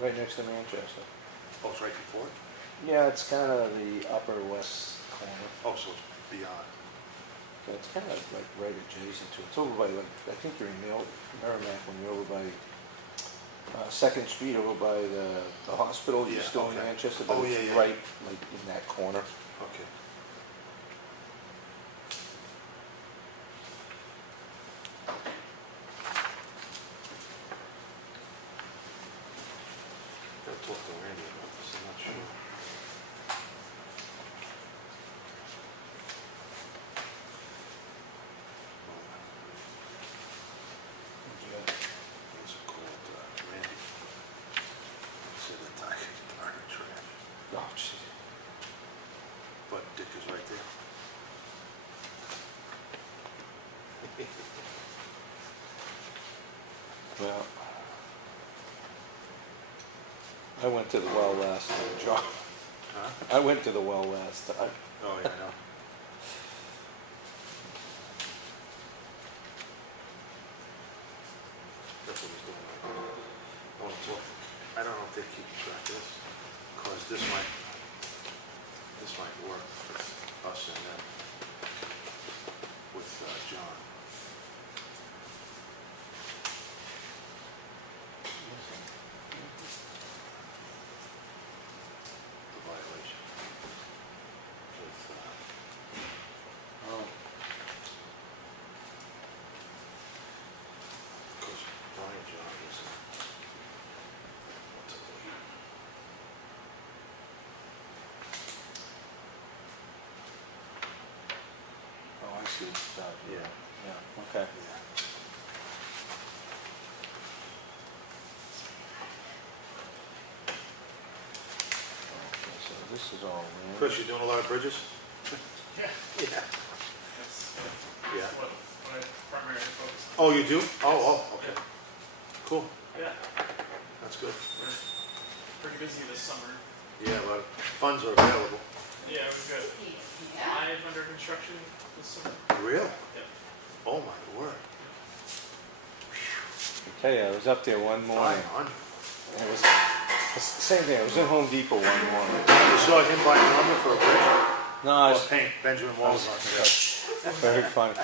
right next to Manchester. Oh, it's right before it? Yeah, it's kind of the upper west corner. Oh, so it's beyond. So it's kind of like right adjacent to it. It's over by, like, I think you're in Merrimack when you're over by 2nd Street, over by the hospital. You're Yeah, still in okay. Manchester, but Oh, it's yeah, yeah. right like in that corner. Okay. Gotta talk to Randy about this, I'm not sure. He's called Randy. He said that I could burn the trash, Oh, gee. but Dick is right there. Well, I went to the well last time, John. Huh? I went to the well last time. Oh, yeah, I know. That's what he's doing right now. I want to talk, I don't know if they're keeping track of this, because this might work with us and them, with John. The violation. With, Oh. because Brian John is, what's it called? Oh, I see. Yeah. Yeah, okay. Yeah. Okay, so this is all land. Chris, you doing a lot of bridges? Yeah, Yeah. that's Yeah. what I primarily focus on. Oh, you do? Oh, okay. Cool. Yeah, That's good. we're pretty busy this summer. Yeah, a lot of funds are available. Yeah, we've got 5 under construction this summer. Really? Yep. Oh, my word. I tell you, I was up there one morning. 500. And it was the same thing. I was in Home Depot one morning. You saw him buying lumber for a bridge? No, I Or was paint, Benjamin Walls on there. very funny.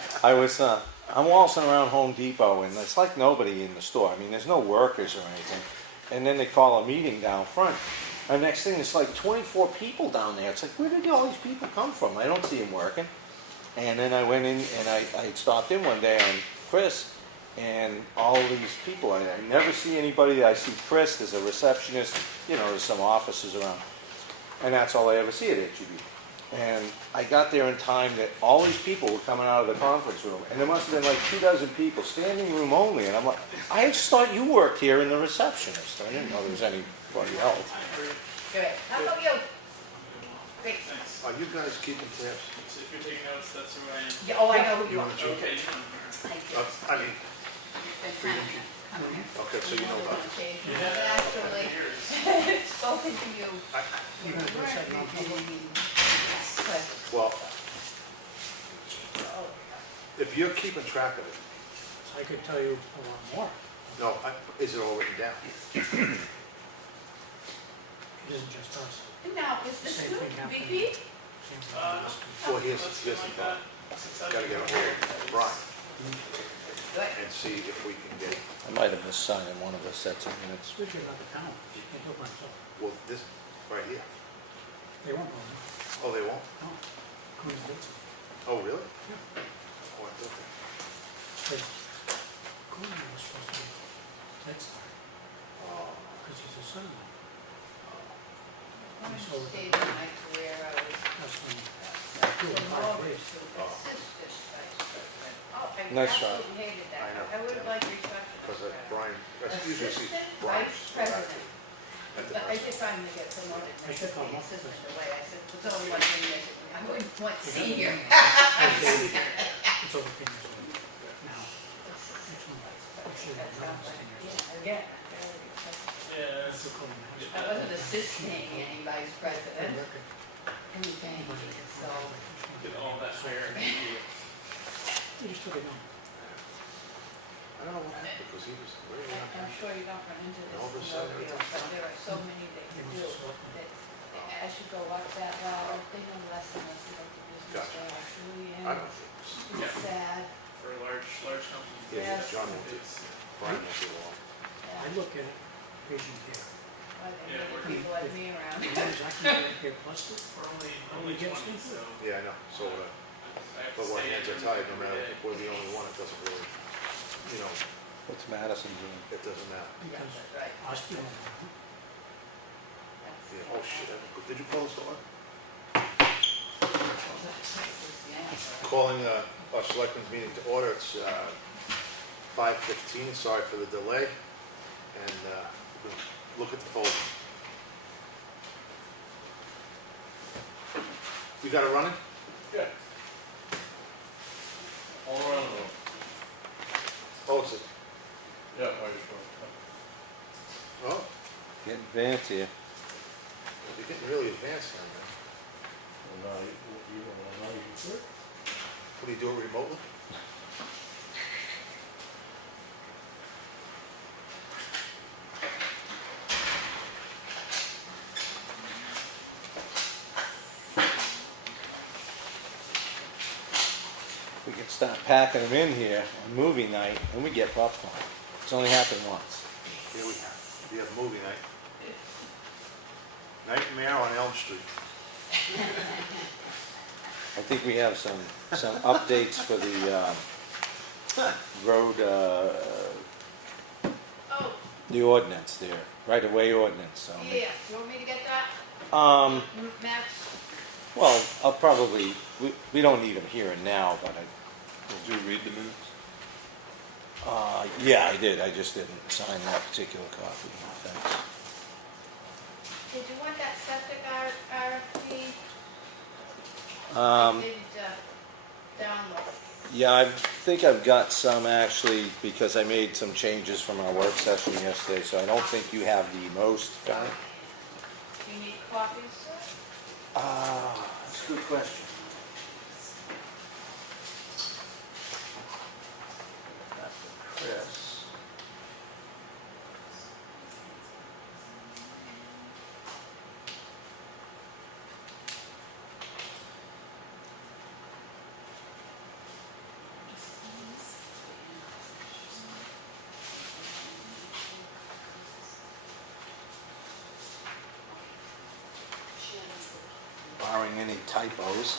I'm waltzing around Home Depot, and it's like nobody in the store. I mean, there's no workers or anything. And then they call a meeting down front. And next thing, it's like 24 people down there. It's like, where did all these people come from? I don't see them working. And then I went in, and I stopped in one day on Chris, and all these people, I never see anybody. I see Chris, there's a receptionist, you know, there's some offices around. And that's all I ever see at HEB. And I got there in time that all these people were coming out of the conference room, and there must have been like 2 dozen people, standing room only. And I'm like, I just thought you worked here in the receptionist. I didn't know there was anybody else. Good. How about you? Great. Thanks. Are you guys keeping tabs? So if you're taking notes, that's who I am. Yeah, oh, I know who you are. Okay, Thank you. I mean, okay, so you know about it. Yeah. Actually, years. spoken to you. You're gonna do a second on public? Yes, but, Well, if you're keeping track of it, So I could tell you a lot more. no, is it all written down? It isn't just us. now, is this Same too thing happened. BP? Same thing Uh, with us. Well, here's Let's the see like thought. that. Since I've Gotta been get a here, hold of Brian Good. and see if we can get, I might have missed signing one of the sets of minutes. It's really about the town. I do it myself. well, this, right here. They won't know. Oh, they won't? No. Coincidence. Oh, really? Yeah. Oh, I thought that. Because Comeau was supposed to be Ted Star, Oh, because he's a son. One stage in my career, I was That's when, from Holbrook to assistant vice president. Oh, I Nice shot. absolutely hated that. I know. I would have liked respect. because Brian, that's usually see Assistant Brian. vice president. At the But I press. did finally get promoted, and I they should took call the him up. assistant away. I said, there's only one thing they said, I wouldn't want senior. it's over 10 years old now. Next one. Actually, That no, sounds it's like, 10 years. yeah, again. Yeah, That's what Comeau has. I wasn't assisting any vice For the president, record, anything, he wasn't a so. get all that higher. You just took it on. I I don't know what happened, because he was way And around I'm here. sure you don't run into this All of a in sudden, Oakville, but there are so many that you do, that as you go up that ladder, they know less and less about the business Gotcha. they're actually in. I don't think it was. It's sad, For a large company. Yeah, Yes. John won't do, Brian won't do long. I yeah, look at it, patient care. why they Yeah, need we're- people like me around. The ones I can get here plus two. We're only Only gets 20, me so. Yeah, I know, so, I have but to when stay hands are in tied, no every matter day. if we're the only one, it doesn't really, you know, What's Madison doing? it doesn't matter. Yeah, Because that's right. hospital, That's- Yeah, oh shit, did you call us to order? that's the answer. Calling our selectmen's meeting to order, it's 5:15, sorry for the delay, and we'll look at the folder. You got it running? Yeah. All around the room. Oh, is it? Yeah, I just want Oh, Getting fancy. you're getting really advanced now, man. to, now you don't know, you can quit. What do you do it remotely? We can start packing them in here on movie night and we get popcorn. It's only happened once. Here we have movie night. Nightmare on Elm Street. I think we have some updates for the road, Oh, the ordinance there, right-of-way ordinance, so. yeah, you want me to get that? Max? Well, I'll probably, we don't need them here and now, but Did you read the minutes? yeah, I did, I just didn't sign that particular copy, thanks. Did you want that septic RFP? Um, I did, download. Yeah, I think I've got some actually, because I made some changes from our work session yesterday, so I don't think you have the most, guy. You need copies, sir? That's a good question. Chris. Barring any typos.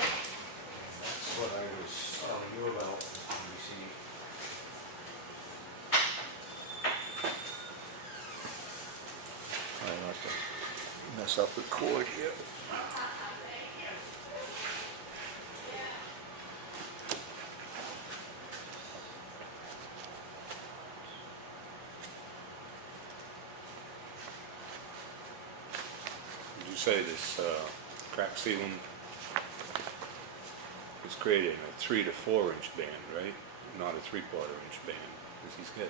That's what I was telling you about when we see. Try not to mess up the cord here. Did you say this crack sealing was created in a 3 to 4 inch band, right? Not a 3/4 inch band, because he's got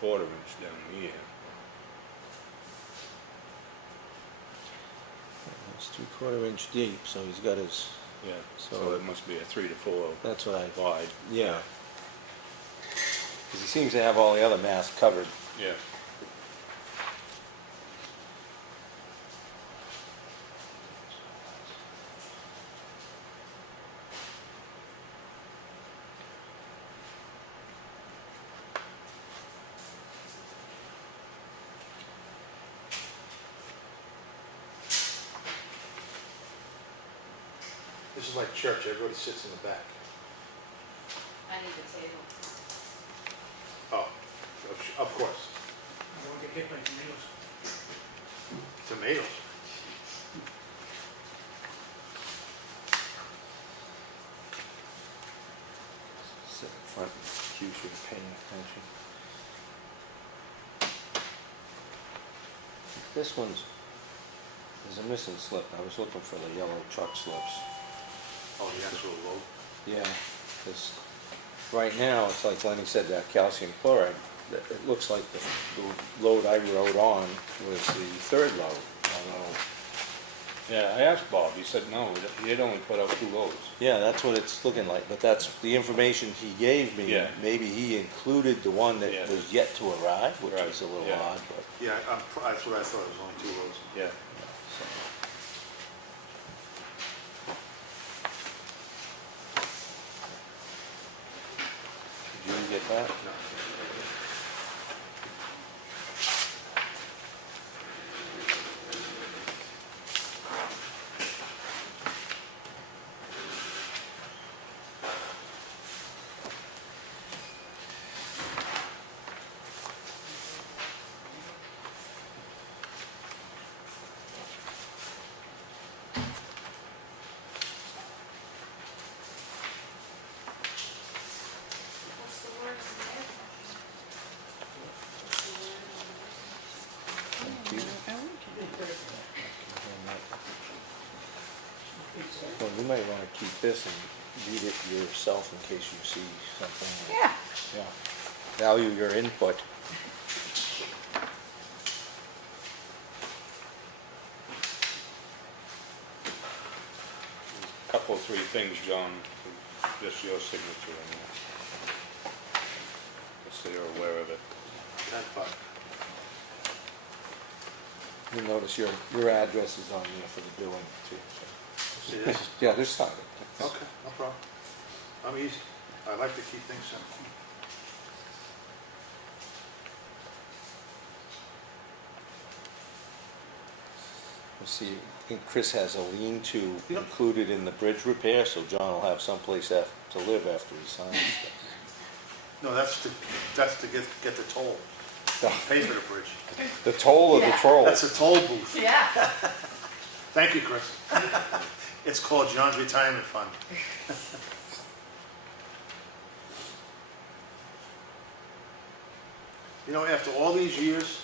1/4 inch down here. It's 3/4 inch deep, so he's got his, Yeah, So- so it must be a 3 to 4 that's what I, wide. yeah. Because he seems to have all the other masts covered. Yeah. This is like church, everybody sits in the back. I need a table. Oh, of course. I won't get hit by tomatoes. Tomatoes. Sit in front and accuse you of paying attention. This one's, there's a missing slip. I was looking for the yellow truck slips. Oh, the actual load. Yeah, because right now, it's like Lenny said, that calcium chloride, it looks like the load I wrote on was the third load, although Yeah, I asked Bob, he said no, he'd only put out 2 loads. Yeah, that's what it's looking like, but that's the information he gave me. Yeah. Maybe he included the one that Yeah. was yet to arrive, which Right, is a little yeah. odd, but. Yeah, that's what I thought, it was only 2 loads. Yeah. Did you get that? No. What's the word in there? Thank you. Well, you might wanna keep this and read it yourself in case you see something. Yeah. Yeah. Value your input. Couple, 3 things, John, just your signature on that. Just so you're aware of it. 10-5. You'll notice your address is on there for the billing too. So. It is? Yeah, just sign it. Okay, no problem. I'm easy. I like to keep things simple. Let's see, I think Chris has a lean-to Yep. included in the bridge repair, so John will have someplace to live after he signs. No, that's to get the toll, pay for the bridge. The toll of the Yeah. troll. That's a toll booth. Yeah. Thank you, Chris. It's called John's Retirement Fund. You know, after all these years,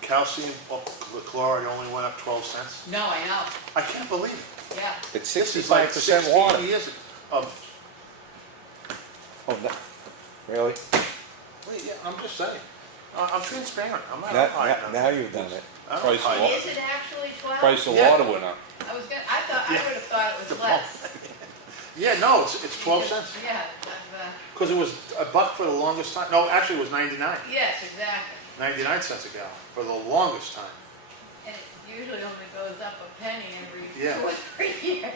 calcium, the chloride only went up 12 cents. No, I know. I can't believe it. Yeah. It's This is like 65% 16 water. years of, Oh, no. Really? wait, yeah, I'm just saying. I'm transparent. I'm not Now, hiding now, on now it. you've done it. I don't Price of hide. water. Is it actually 12? Price of Yeah. water went up. I was gonna, I would have thought it was less. Yeah, no, it's 12 cents. Yeah, Because it was $1 for the longest time. No, actually, it was 99. yes, exactly. 99 cents a gallon for the longest time. And it usually only goes up a penny every Yeah. 2 or 3 years.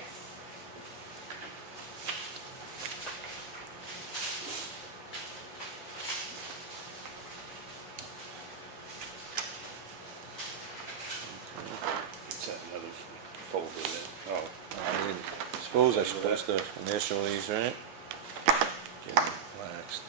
Is that another folder there? Oh, I didn't, suppose I'm supposed to initial these, right? Get relaxed.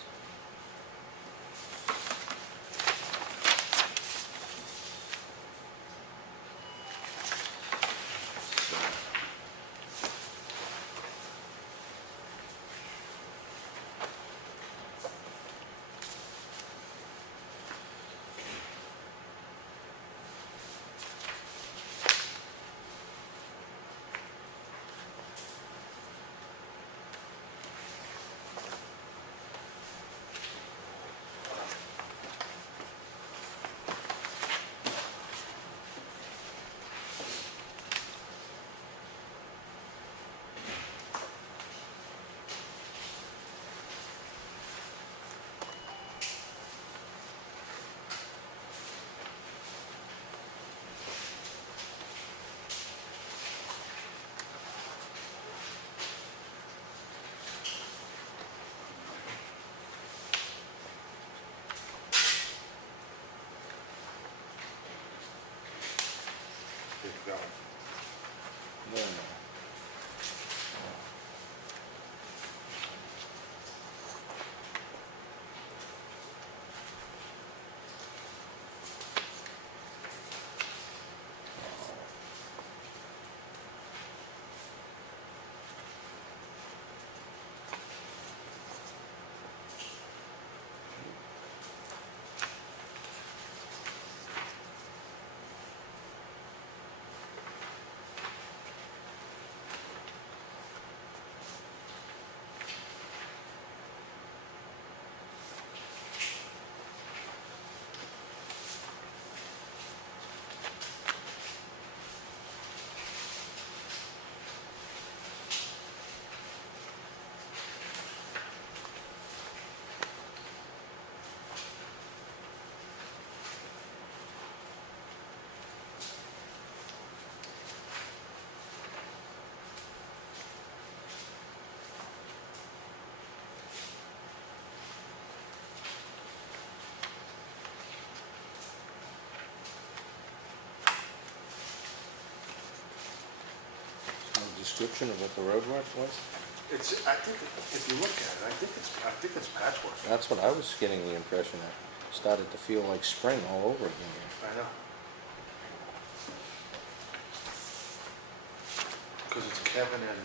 description of what the road work was? I think, if you look at it, I think it's patchwork. That's what I was getting the impression that started to feel like spring all over again. I know. Because it's Kevin and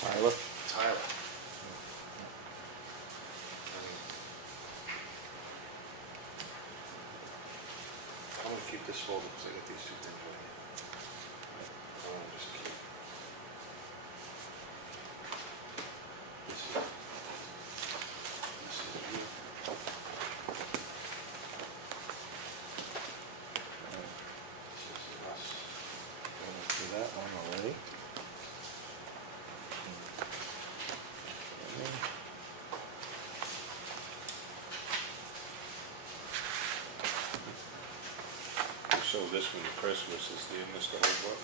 Tyler? Tyler. I'm gonna keep this folder because I got these two things right here. I'm gonna just keep. This is you. This is us. Do that one already. So this one, Christmas is the Mr. Holbrook.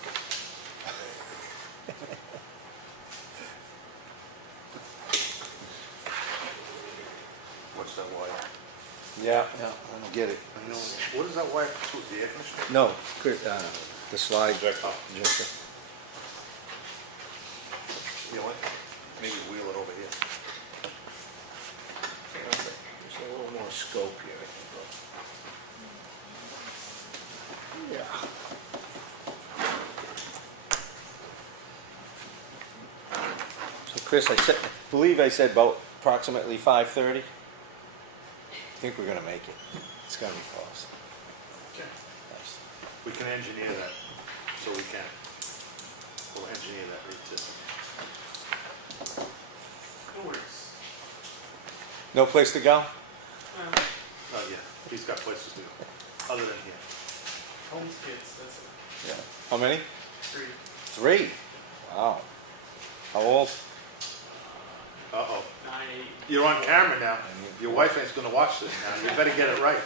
What's that wire? Yeah, I don't get it. You know, what is that wire to? The air conditioner? No, the slide. Projector. Projector. You know what? Maybe wheel it over here. There's a little more scope here, I think. Yeah. So Chris, I believe I said about approximately 5:30. I think we're gonna make it. It's gonna be close. Okay. Nice. We can engineer that, so we can. We'll engineer that right too. No worries. No place to go? Oh, yeah, he's got places to go, other than here. Home's kids, that's it. Yeah. How many? 3. 3. Wow. How old? Uh-oh. 9, 8. You're on camera now. Your wife ain't gonna watch this now. You better get it right.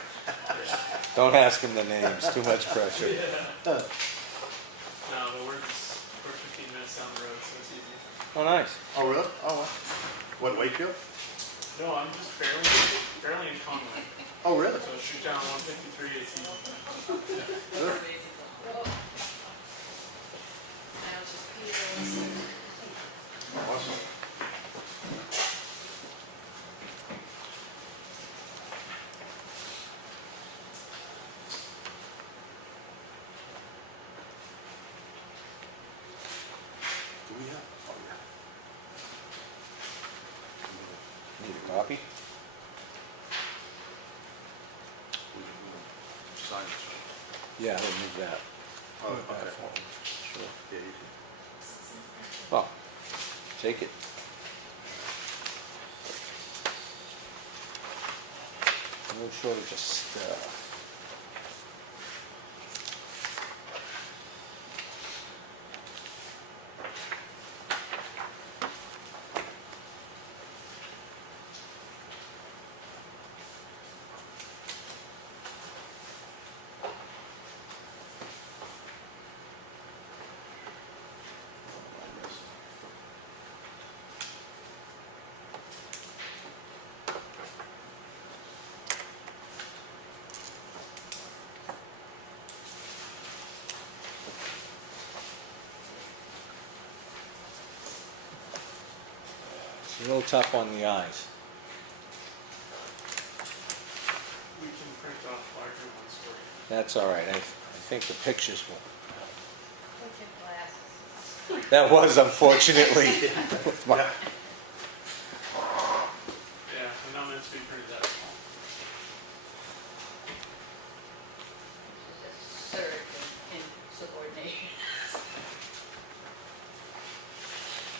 Don't ask him the names. Too much pressure. No, but we're 15 minutes down the road, so it's easy. Oh, nice. Oh, really? Oh, wow. What, Wakefield? No, I'm just barely in Comeau. Oh, really? So shoot down 153, it's easy. Good. Awesome. Do we have? Oh, yeah. Need a copy? We can sign this, right? Yeah, I'll move that. Oh, Move that okay. for him. Sure. Yeah, you can. Well, take it. No shortage of stuff. It's a little tough on the eyes. We can print off larger ones for you. That's all right. I think the pictures will. Put your glasses. That was unfortunately. Yeah. Yeah, they're not meant to be printed that small. Third in subordination.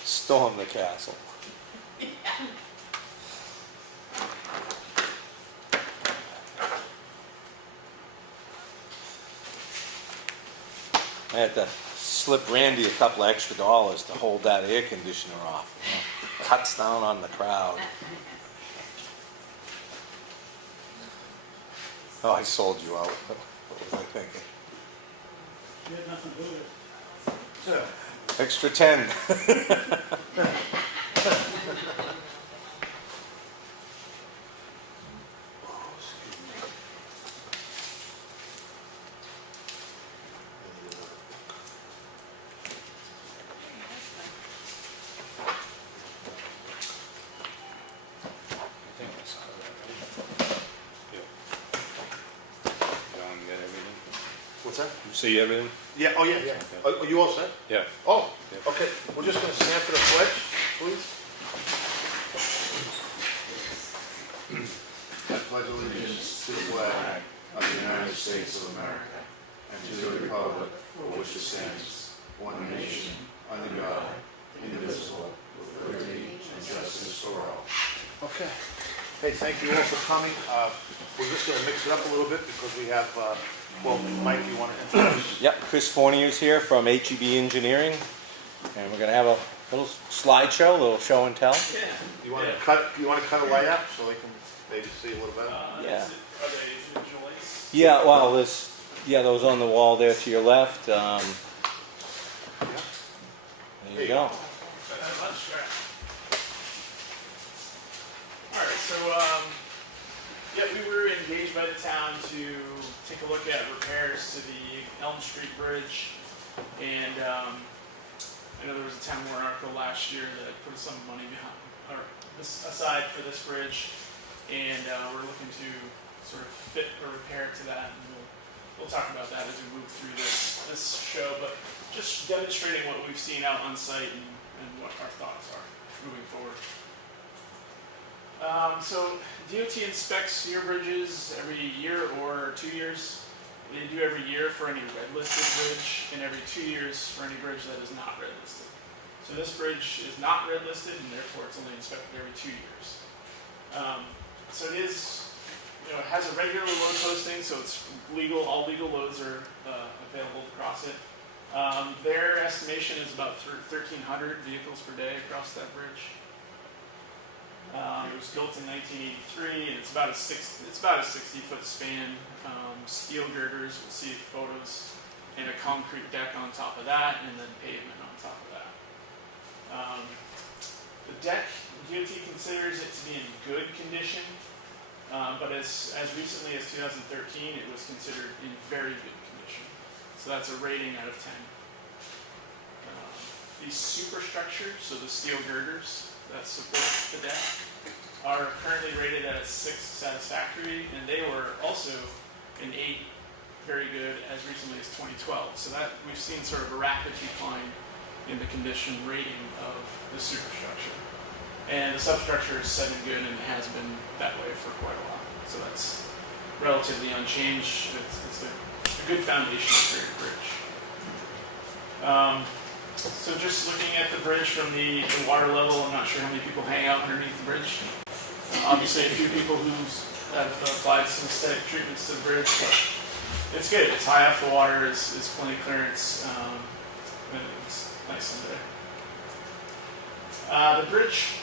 Storm the castle. I had to slip Randy a couple of extra dollars to hold that air conditioner off. You know. Cuts down on the crowd. Oh, I sold you out. What was I thinking? You had nothing to do with it. Yeah. Extra 10. see everything? Yeah, oh, yeah. Are you all set? Yeah. Oh, Yeah. okay. We're just gonna stand for the pledge, please. I pledge allegiance to the flag of the United States of America and to the republic for which it stands, one nation, under God, indivisible, with liberty and justice for all. Okay. Hey, thank you all for coming. We're just gonna mix it up a little bit because we have, well, Mike, you wanna introduce? Yep, Chris Fournier's here from HEB Engineering, and we're gonna have a little slideshow, a little show and tell. Yeah. You wanna cut a light up so they can maybe see a little better? Yeah. Are they visual aids? Yeah, well, those on the wall there to your left. Yeah. There you go. Sure. Alright, so, yeah, we were engaged by the town to take a look at repairs to the Elm Street Bridge. And, I know there was a Town Warrant article last year that put some money aside for this bridge. And, we're looking to sort of fit a repair to that, and we'll talk about that as we move through this show, but just demonstrating what we've seen out on site and what our thoughts are moving forward. So DOT inspects your bridges every year or 2 years. They do every year for any red listed bridge, and every 2 years for any bridge that is not red listed. So this bridge is not red listed, and therefore it's only inspected every 2 years. So it is, it has a regular load posting, so it's legal. All legal loads are available to cross it. Their estimation is about 1,300 vehicles per day across that bridge. It was built in 1983, and it's about a 60-foot span. Steel girders, we'll see photos, and a concrete deck on top of that, and then pavement on top of that. The deck, DOT considers it to be in good condition. But as recently as 2013, it was considered in very good condition. So that's a rating out of 10. These superstructures, so the steel girders that support the deck, are currently rated at a 6 satisfactory, and they were also an 8 very good as recently as 2012. So that we've seen sort of a rapid decline in the condition rating of the superstructure. And the substructure is set in good, and it has been that way for quite a while. So that's relatively unchanged. It's a good foundation for your bridge. So just looking at the bridge from the water level, I'm not sure how many people hang out underneath the bridge. Obviously a few people who have applied some aesthetic treatments to the bridge, but it's good. It's high off the water, it's plenty of clearance, and it's nice under there. The bridge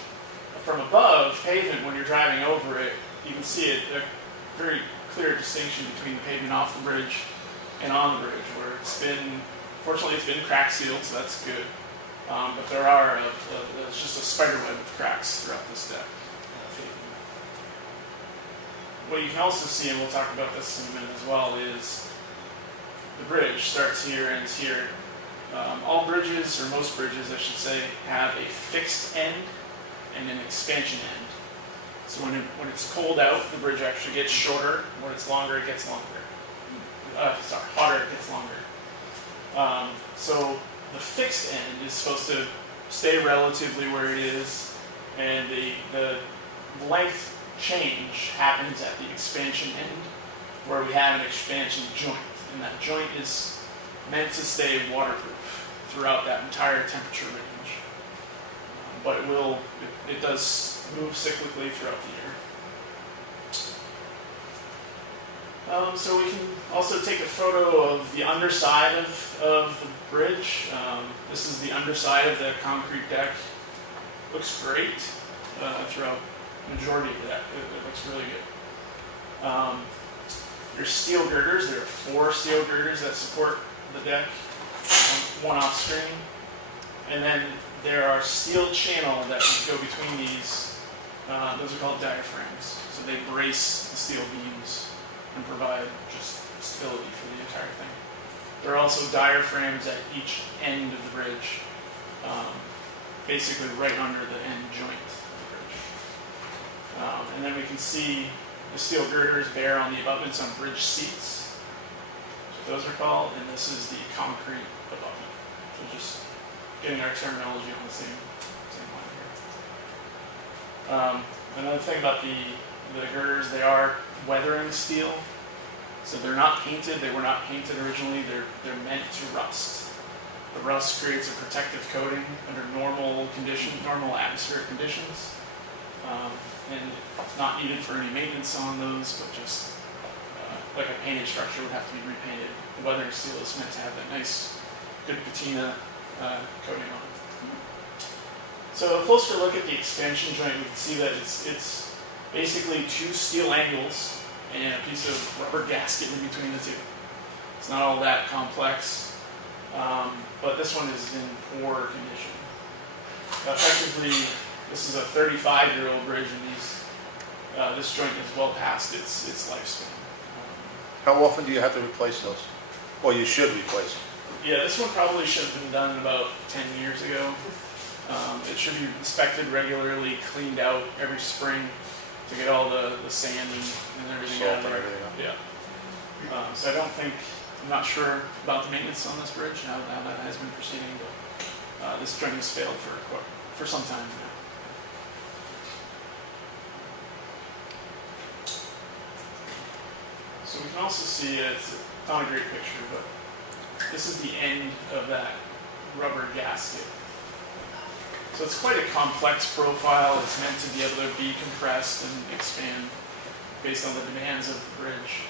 from above, pavement, when you're driving over it, you can see a very clear distinction between the pavement off the bridge and on the bridge, where fortunately it's been crack sealed, so that's good. But there's just a spider web of cracks throughout this deck. What you can also see, and we'll talk about this in a minute as well, is the bridge starts here, ends here. All bridges, or most bridges I should say, have a fixed end and an expansion end. So when it's cold out, the bridge actually gets shorter. When it's longer, it gets longer. Hotter, it gets longer. So the fixed end is supposed to stay relatively where it is, and the length change happens at the expansion end, where we have an expansion joint, and that joint is meant to stay waterproof throughout that entire temperature range. But it does move cyclically throughout the year. So we can also take a photo of the underside of the bridge. This is the underside of the concrete deck. Looks great throughout the majority of the deck. It looks really good. Your steel girders, there are 4 steel girders that support the deck, one off screen. And then there are steel channel that go between these. Those are called diaphragms. So they brace the steel beams and provide just stability for the entire thing. There are also diaphragms at each end of the bridge, basically right under the end joint of the bridge. And then we can see the steel girders bear on the abutments on bridge seats. So those are called, and this is the concrete abutment. So just getting our terminology on the same line here. Another thing about the girders, they are weathering steel. So they're not painted, they were not painted originally, they're meant to rust. The rust creates a protective coating under normal conditions, normal atmospheric conditions. And it's not needed for any maintenance on those, but just like a painted structure would have to be repainted. The weathering steel is meant to have that nice, good patina coating on it. So a closer look at the expansion joint, we can see that it's basically two steel angles and a piece of rubber gasket in between the two. It's not all that complex, but this one is in poor condition. Effectively, this is a 35-year-old bridge, and this joint is well past its lifespan. How often do you have to replace those? Or you should replace them? Yeah, this one probably should have been done about 10 years ago. It should be inspected regularly, cleaned out every spring to get all the sand and everything Salt out of and there. everything out. Yeah. So I'm not sure about the maintenance on this bridge, how that has been proceeding, but this joint has failed for some time now. So we can also see, it's not a great picture, but this is the end of that rubber gasket. So it's quite a complex profile. It's meant to be able to be compressed and expand based on the demands of the bridge.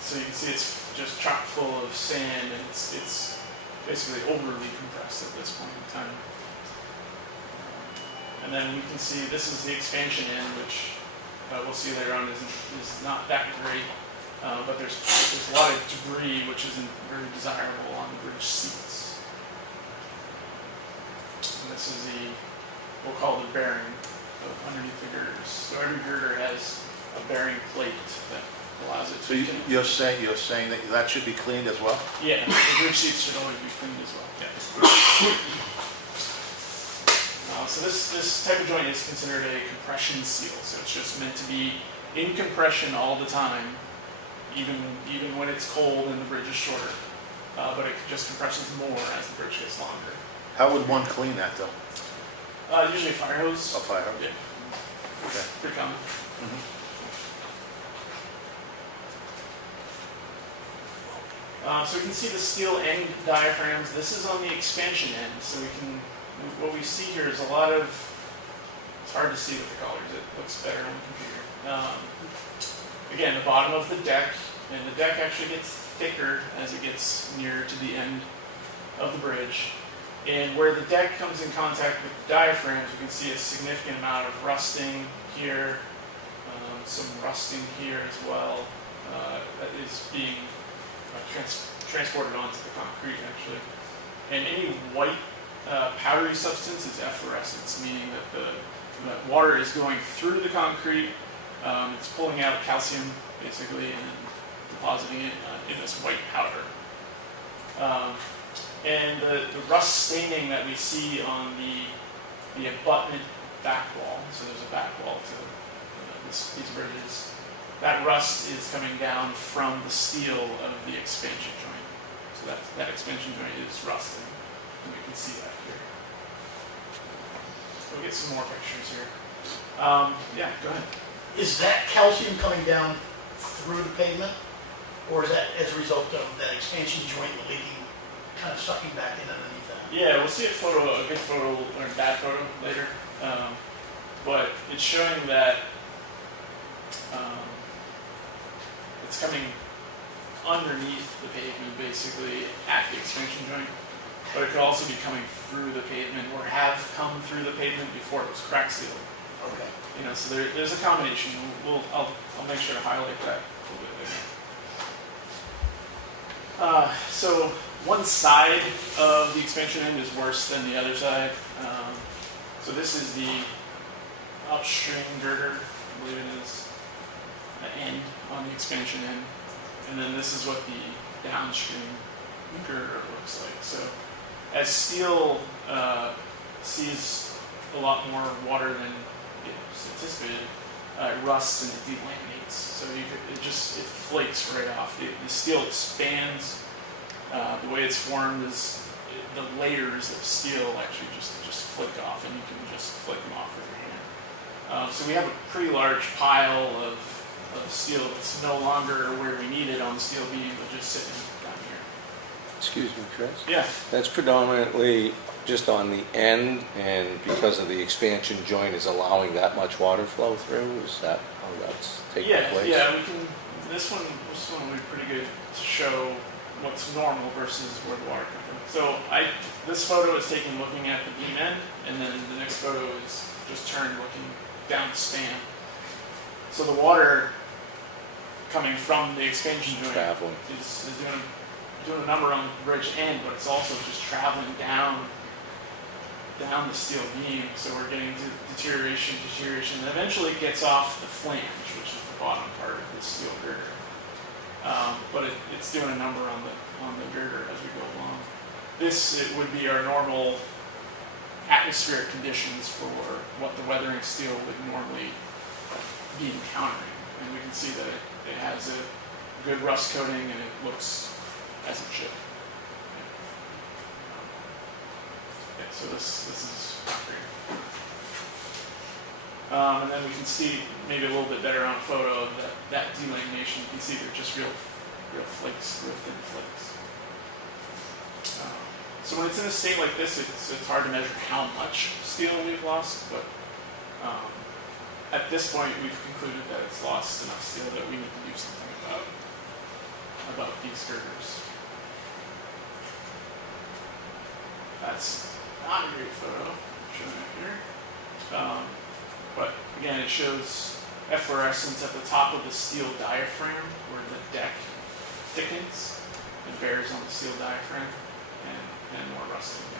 So you can see it's just chock full of sand, and it's basically overly compressed at this point in time. And then we can see this is the expansion end, which we'll see later on is not that great, but there's a lot of debris which isn't very desirable on the bridge seats. And this is we'll call the bearing underneath the girders. So every girder has a bearing plate that allows it So to. you're saying that should be cleaned as well? Yeah, the bridge seats should always be cleaned as well. Yeah. So this type of joint is considered a compression seal. So it's just meant to be in compression all the time, even when it's cold and the bridge is shorter. But it just compresses more as the bridge gets longer. How would one clean that though? Usually a fire hose. A fire hose? Yeah. Okay. Pretty common. So we can see the steel end diaphragms. This is on the expansion end. So what we see here is a lot of, it's hard to see with the colors. It looks better on the computer. Again, the bottom of the deck, and the deck actually gets thicker as it gets nearer to the end of the bridge. And where the deck comes in contact with the diaphragms, you can see a significant amount of rusting here, some rusting here as well, that is being transported onto the concrete actually. And any white powdery substance is efflorescence, meaning that the water is going through the concrete, it's pulling out calcium basically and then depositing it in this white powder. And the rust staining that we see on the abutment back wall, so there's a back wall to these bridges, that rust is coming down from the steel of the expansion joint. So that expansion joint is rusting, and we can see that here. We'll get some more pictures here. Yeah, go ahead. Is that calcium coming down through the pavement? Or is that as a result of that expansion joint leaking, kind of sucking back in underneath that? Yeah, we'll see a good photo or a bad photo later. But it's showing that it's coming underneath the pavement basically at the expansion joint. But it could also be coming through the pavement or have come through the pavement before it was crack sealed. Okay. So there's a combination. I'll make sure to highlight that a little bit later. So one side of the expansion end is worse than the other side. So this is the upstream girder, I believe it is, the end on the expansion end. And then this is what the downstream girder looks like. So as steel sees a lot more water than it's anticipated, it rusts and it delaminates. So it flakes right off. The steel expands. The way it's formed is the layers of steel actually just flick off, and you can just flick them off with your hand. So we have a pretty large pile of steel that's no longer where we need it on the steel beam, but just sitting down here. Excuse me, Chris? Yeah. That's predominantly just on the end, and because of the expansion joint is allowing that much water flow through? Is that how that's taking place? Yeah, we can. This one will be pretty good to show what's normal versus where the water comes from. So this photo is taken looking at the beam end, and then the next photo is just turned looking down the span. So the water coming from the expansion joint Traveling. is doing a number on the bridge end, but it's also just traveling down the steel beam. So we're getting deterioration, and eventually it gets off the flange, which is the bottom part of the steel girder. But it's doing a number on the girder as we go along. It would be our normal atmospheric conditions for what the weathering steel would normally be encountering. And we can see that it has a good rust coating and it looks as it should. Okay, so this is concrete. And then we can see maybe a little bit better on a photo of that delamination. You can see they're just real flakes, real thin flakes. So when it's in a state like this, it's hard to measure how much steel we've lost, but at this point we've concluded that it's lost enough steel that we need to do something about these girders. That's not a great photo, showing it here. But again, it shows efflorescence at the top of the steel diaphragm where the deck thickens and bears on the steel diaphragm, and more rusting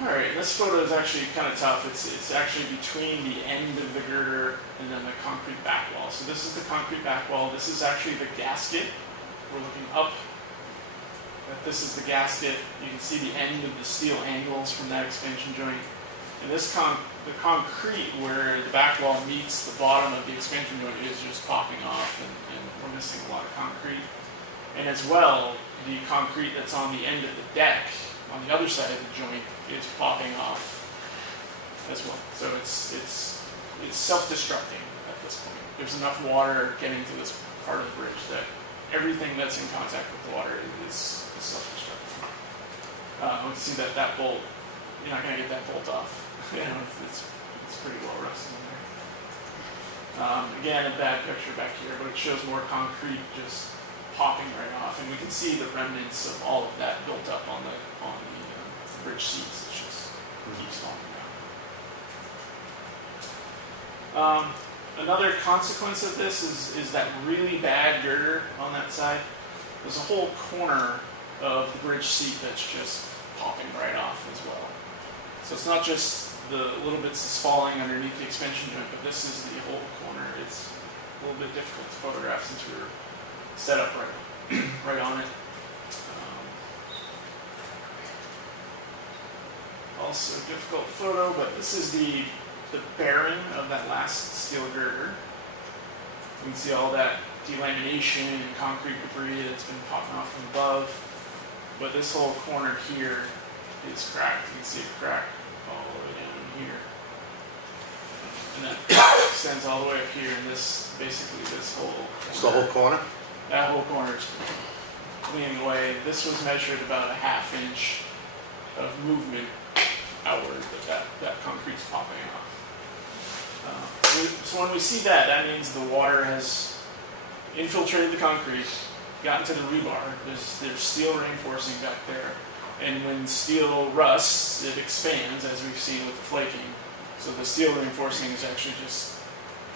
there. Alright, this photo is actually kind of tough. It's actually between the end of the girder and then the concrete back wall. So this is the concrete back wall. This is actually the gasket. We're looking up. This is the gasket. You can see the end of the steel angles from that expansion joint. And this the concrete where the back wall meets the bottom of the expansion joint is just popping off, and we're missing a lot of concrete. And as well, the concrete that's on the end of the deck, on the other side of the joint, is popping off as well. So it's self-destructing at this point. There's enough water getting to this part of the bridge that everything that's in contact with the water is self-destructing. You can see that bolt, you're not going to get that bolt off. It's pretty well rusted in there. Again, a bad picture back here, but it shows more concrete just popping right off, and we can see the remnants of all of that built up on the bridge seats. It just keeps falling down. Another consequence of this is that really bad girder on that side. There's a whole corner of the bridge seat that's just popping right off as well. So it's not just the little bits that's falling underneath the expansion joint, but this is the whole corner. It's a little bit difficult to photograph since we're set up right on it. Also a difficult photo, but this is the bearing of that last steel girder. You can see all that delamination and concrete debris that's been popping off from above. But this whole corner here is cracked. You can see it cracked all the way down here. And that extends all the way up here, and this whole corner. It's the whole corner? That whole corner is leaning away. This was measured about a ½ inch of movement outward, but that concrete's popping off. So when we see that, that means the water has infiltrated the concrete, gotten to the rebar. There's steel reinforcing back there, and when steel rusts, it expands, as we've seen with the flaking. So the steel reinforcing is actually just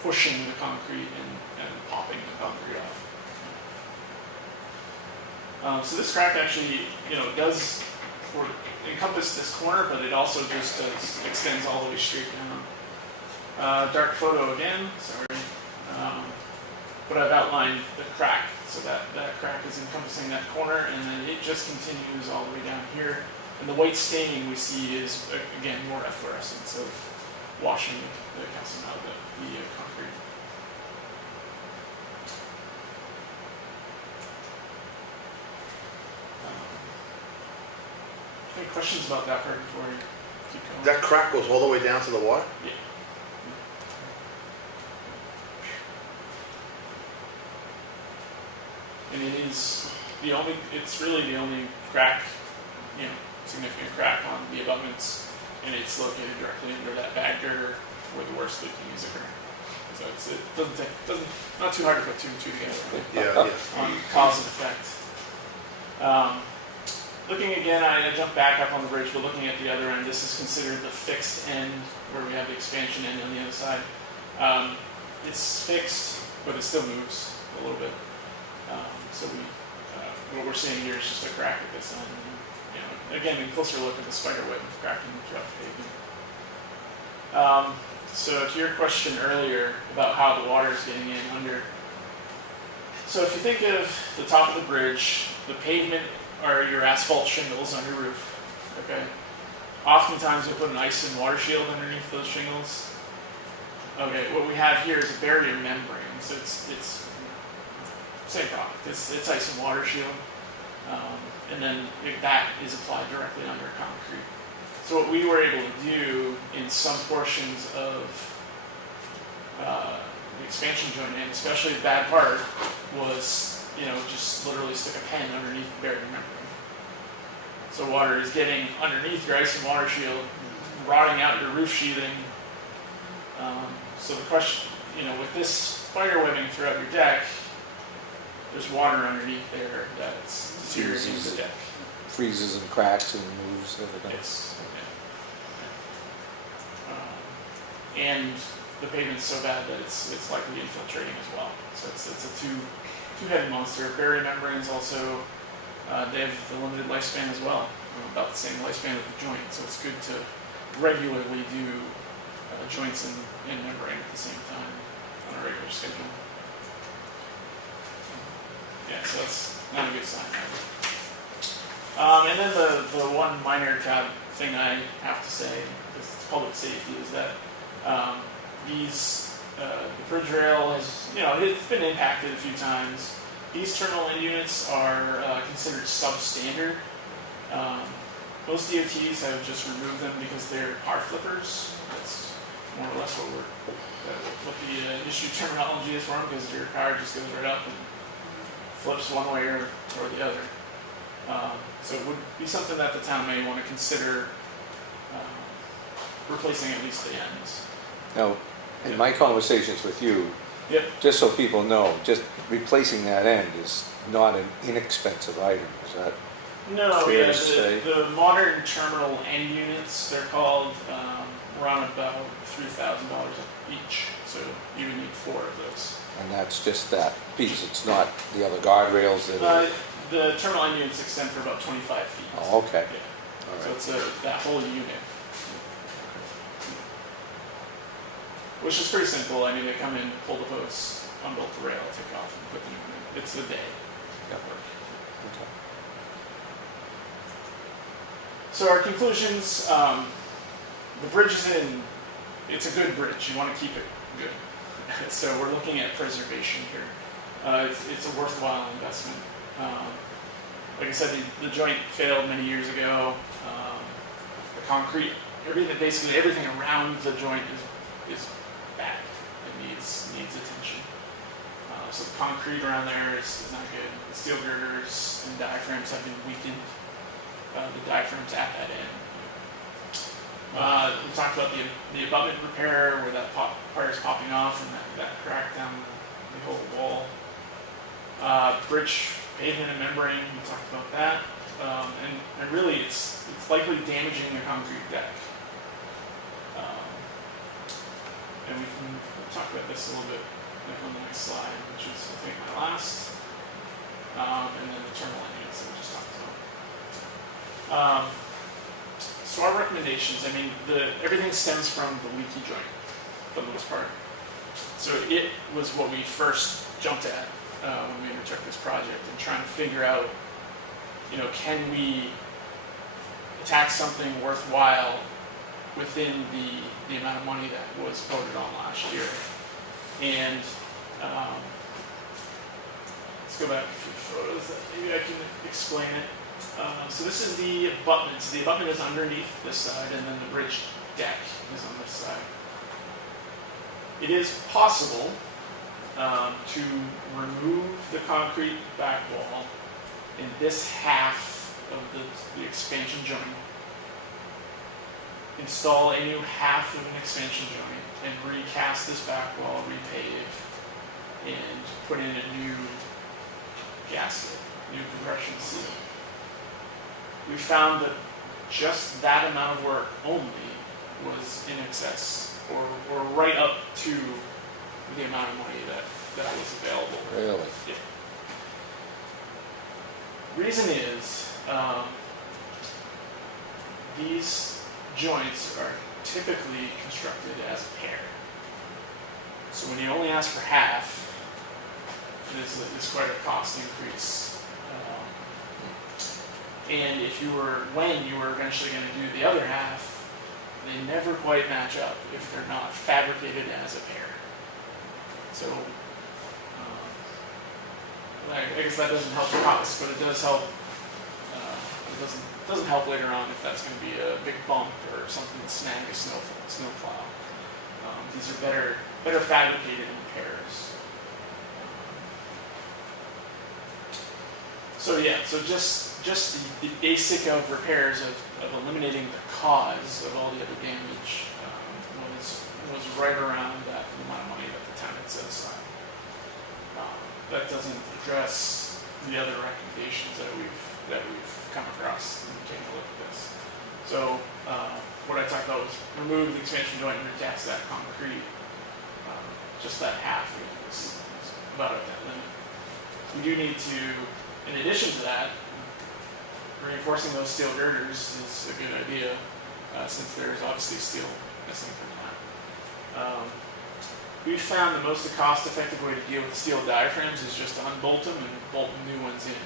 pushing the concrete and popping the concrete off. So this crack actually, does encompass this corner, but it also just extends all the way straight down. Dark photo again, sorry. But I've outlined the crack, so that crack is encompassing that corner, and then it just continues all the way down here. And the white staining we see is, again, more efflorescence of washing the calcium out of the concrete. Any questions about that part before we keep going? That crack goes all the way down to the water? Yeah. And it's really the only crack, significant crack on the abutments, and it's located directly under that bag girder where the worst leaking is occurring. So it doesn't not too hard to put two and two together Yeah. on cause and effect. Looking again, I jumped back up on the bridge, but looking at the other end, this is considered the fixed end where we have the expansion end on the other side. It's fixed, but it still moves a little bit. So what we're seeing here is just a crack at this end. And, again, a closer look at the spider web cracking throughout the pavement. So to your question earlier about how the water is getting in under. So if you think of the top of the bridge, the pavement are your asphalt shingles on your roof. Okay. Oftentimes we'll put an ice and water shield underneath those shingles. Okay, what we have here is a barrier membrane. So it's same product. It's ice and water shield, and then that is applied directly under concrete. So what we were able to do in some portions of the expansion joint, and especially the bad part, was just literally stick a pen underneath the barrier membrane. So water is getting underneath your ice and water shield, rotting out your roof sheathing. So the question, with this spider webbing throughout your deck, there's water underneath there that's deteriorating the deck. Freezes and cracks and moves everything. Yes. And the pavement's so bad that it's likely infiltrating as well. So it's a two-headed monster. Barrier membranes also, they have the limited lifespan as well, about the same lifespan of the joint. So it's good to regularly do joints and membrane at the same time on a regular schedule. Yeah, so that's not a good sign. And then the one minor thing I have to say, because it's public safety, is that the bridge rail has, it's been impacted a few times. These terminal end units are considered substandard. Most DOTs have just removed them because they're car flippers. That's more or less what the issue terminology is for them, because your car just goes right up and flips one way or the other. So it would be something that the town may want to consider replacing at least the ends. Now, in my conversations with you, Yep. just so people know, just replacing that end is not an inexpensive item, is that? No, Fair yeah, to say. the modern terminal end units, they're called, around about $3,000 each. So you would need 4 of those. And that's just that piece, it's not the other guardrails that are... The terminal end units extend for about 25 feet. Oh, okay. Yeah. All So right. it's that whole unit. Which is pretty simple. I mean, they come in, pull the posts, unbolt the rail, take off, and put them in. It's a day Yeah. of work. Okay. So our conclusions, the bridge is it's a good bridge. You want to keep it good. So we're looking at preservation here. It's a worthwhile investment. Like I said, the joint failed many years ago. The concrete, basically everything around the joint is bad. It needs attention. So the concrete around there is not good. The steel girders and diaphragms have been weakened. The diaphragms at that end. We talked about the abutment repair where that part is popping off and that crack down the whole wall. Bridge pavement and membrane, we talked about that. And really it's likely damaging the concrete deck. And we'll talk about this a little bit on the next slide, which is I think my last. And then the terminal end units that we just talked about. So our recommendations, I mean, everything stems from the leaky joint for the most part. So it was what we first jumped at when we undertook this project and trying to figure out, can we attack something worthwhile within the amount of money that was voted on last year. And let's go back a few photos that maybe I can explain it. So this is the abutment. So the abutment is underneath this side, and then the bridge deck is on this side. It is possible to remove the concrete back wall in this half of the expansion joint, install a new half of an expansion joint, and recast this back wall, repave, and put in a new gasket, new compression seal. We found that just that amount of work only was in excess, or right up to the amount of money that was available. Really? Yeah. Reason is, these joints are typically constructed as a pair. So when you only ask for half, it's quite a cost increase. And when you were eventually going to do the other half, they never quite match up if they're not fabricated as a pair. So, I guess that doesn't help the cost, but it does help. It doesn't help later on if that's going to be a big bump or something to snag a snowplow. These are better fabricated in pairs. So yeah, so just the basic of repairs of eliminating the cause of all the other damage was right around that amount of money that the town had set aside. That doesn't address the other recommendations that we've come across in taking a look at this. So what I talked about was remove the expansion joint and recast that concrete. Just that half is about at that limit. We do need to, in addition to that, reinforcing those steel girders is a good idea, since there's obviously steel missing from that. We found the most cost-effective way to deal with steel diaphragms is just to unbolt them and bolt new ones in.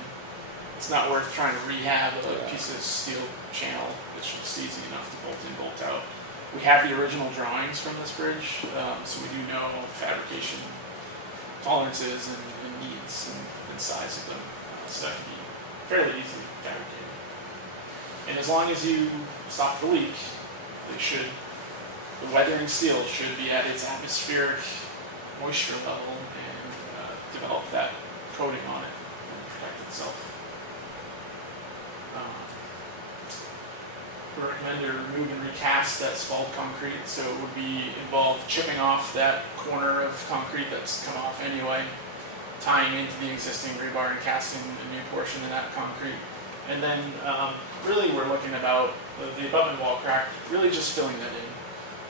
It's not worth trying to rehab a piece of steel channel. It's just easy enough to bolt in, bolt out. We have the original drawings from this bridge, so we do know fabrication tolerances and needs and size of them, so that can be fairly easily fabricated. And as long as you stop the leak, the weathering steel should be at its atmospheric moisture level and develop that coating on it and protect itself. We recommend to remove and recast that spalled concrete, so it would involve chipping off that corner of concrete that's come off anyway, tying into the existing rebar and casting a new portion of that concrete. And then really we're looking about the abutment wall crack, really just filling that in.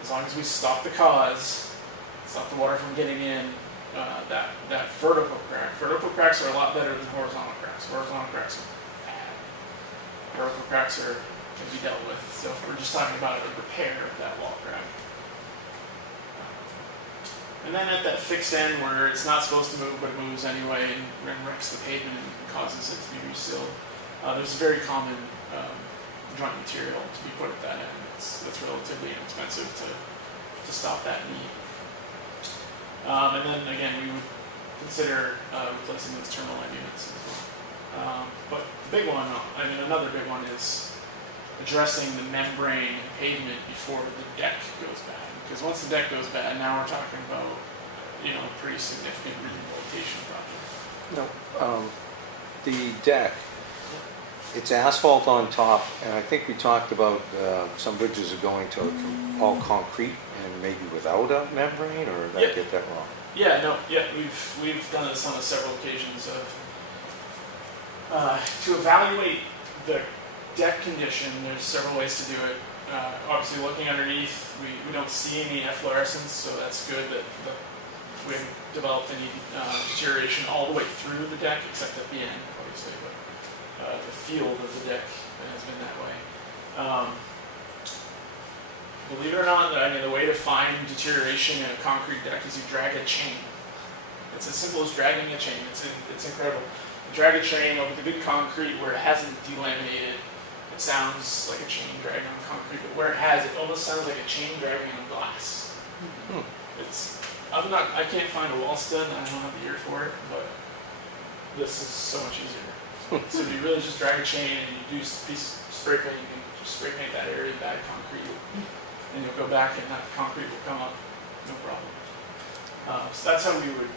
As long as we stop the cause, stop the water from getting in, that vertical crack. Vertical cracks are a lot better than horizontal cracks. Horizontal cracks are bad. Vertical cracks can be dealt with. So if we're just talking about a repair of that wall crack. And then at that fixed end where it's not supposed to move, but it moves anyway and wrecks the pavement and causes it to be resealed, there's a very common joint material to be put at that end. That's relatively inexpensive to stop that need. And then again, we would consider replacing those terminal end units as well. But the big one, another big one is addressing the membrane and pavement before the deck goes bad. Because once the deck goes bad, now we're talking about a pretty significant rehabilitation project. No, the deck, it's asphalt on top, and I think we talked about some bridges are going to all concrete and maybe without a membrane, or did I get that wrong? We've done this on several occasions to evaluate the deck condition. There's several ways to do it. Obviously, looking underneath, we don't see any efflorescence, so that's good that we haven't developed any deterioration all the way through the deck, except at the end, obviously. But the field of the deck has been that way. Believe it or not, the way to find deterioration in a concrete deck is you drag a chain. It's as simple as dragging a chain. It's incredible. You drag a chain over the good concrete where it hasn't delaminated, and sounds like a chain dragging on concrete, but where it has, it almost sounds like a chain dragging on glass. Hmm. I can't find a wall stud, and I don't have the ear for it, but this is so much easier. So if you really just drag a chain and you do spray paint, you can just spray paint that area of bad concrete, and you'll go back and that concrete will come up, no problem. So that's how we would,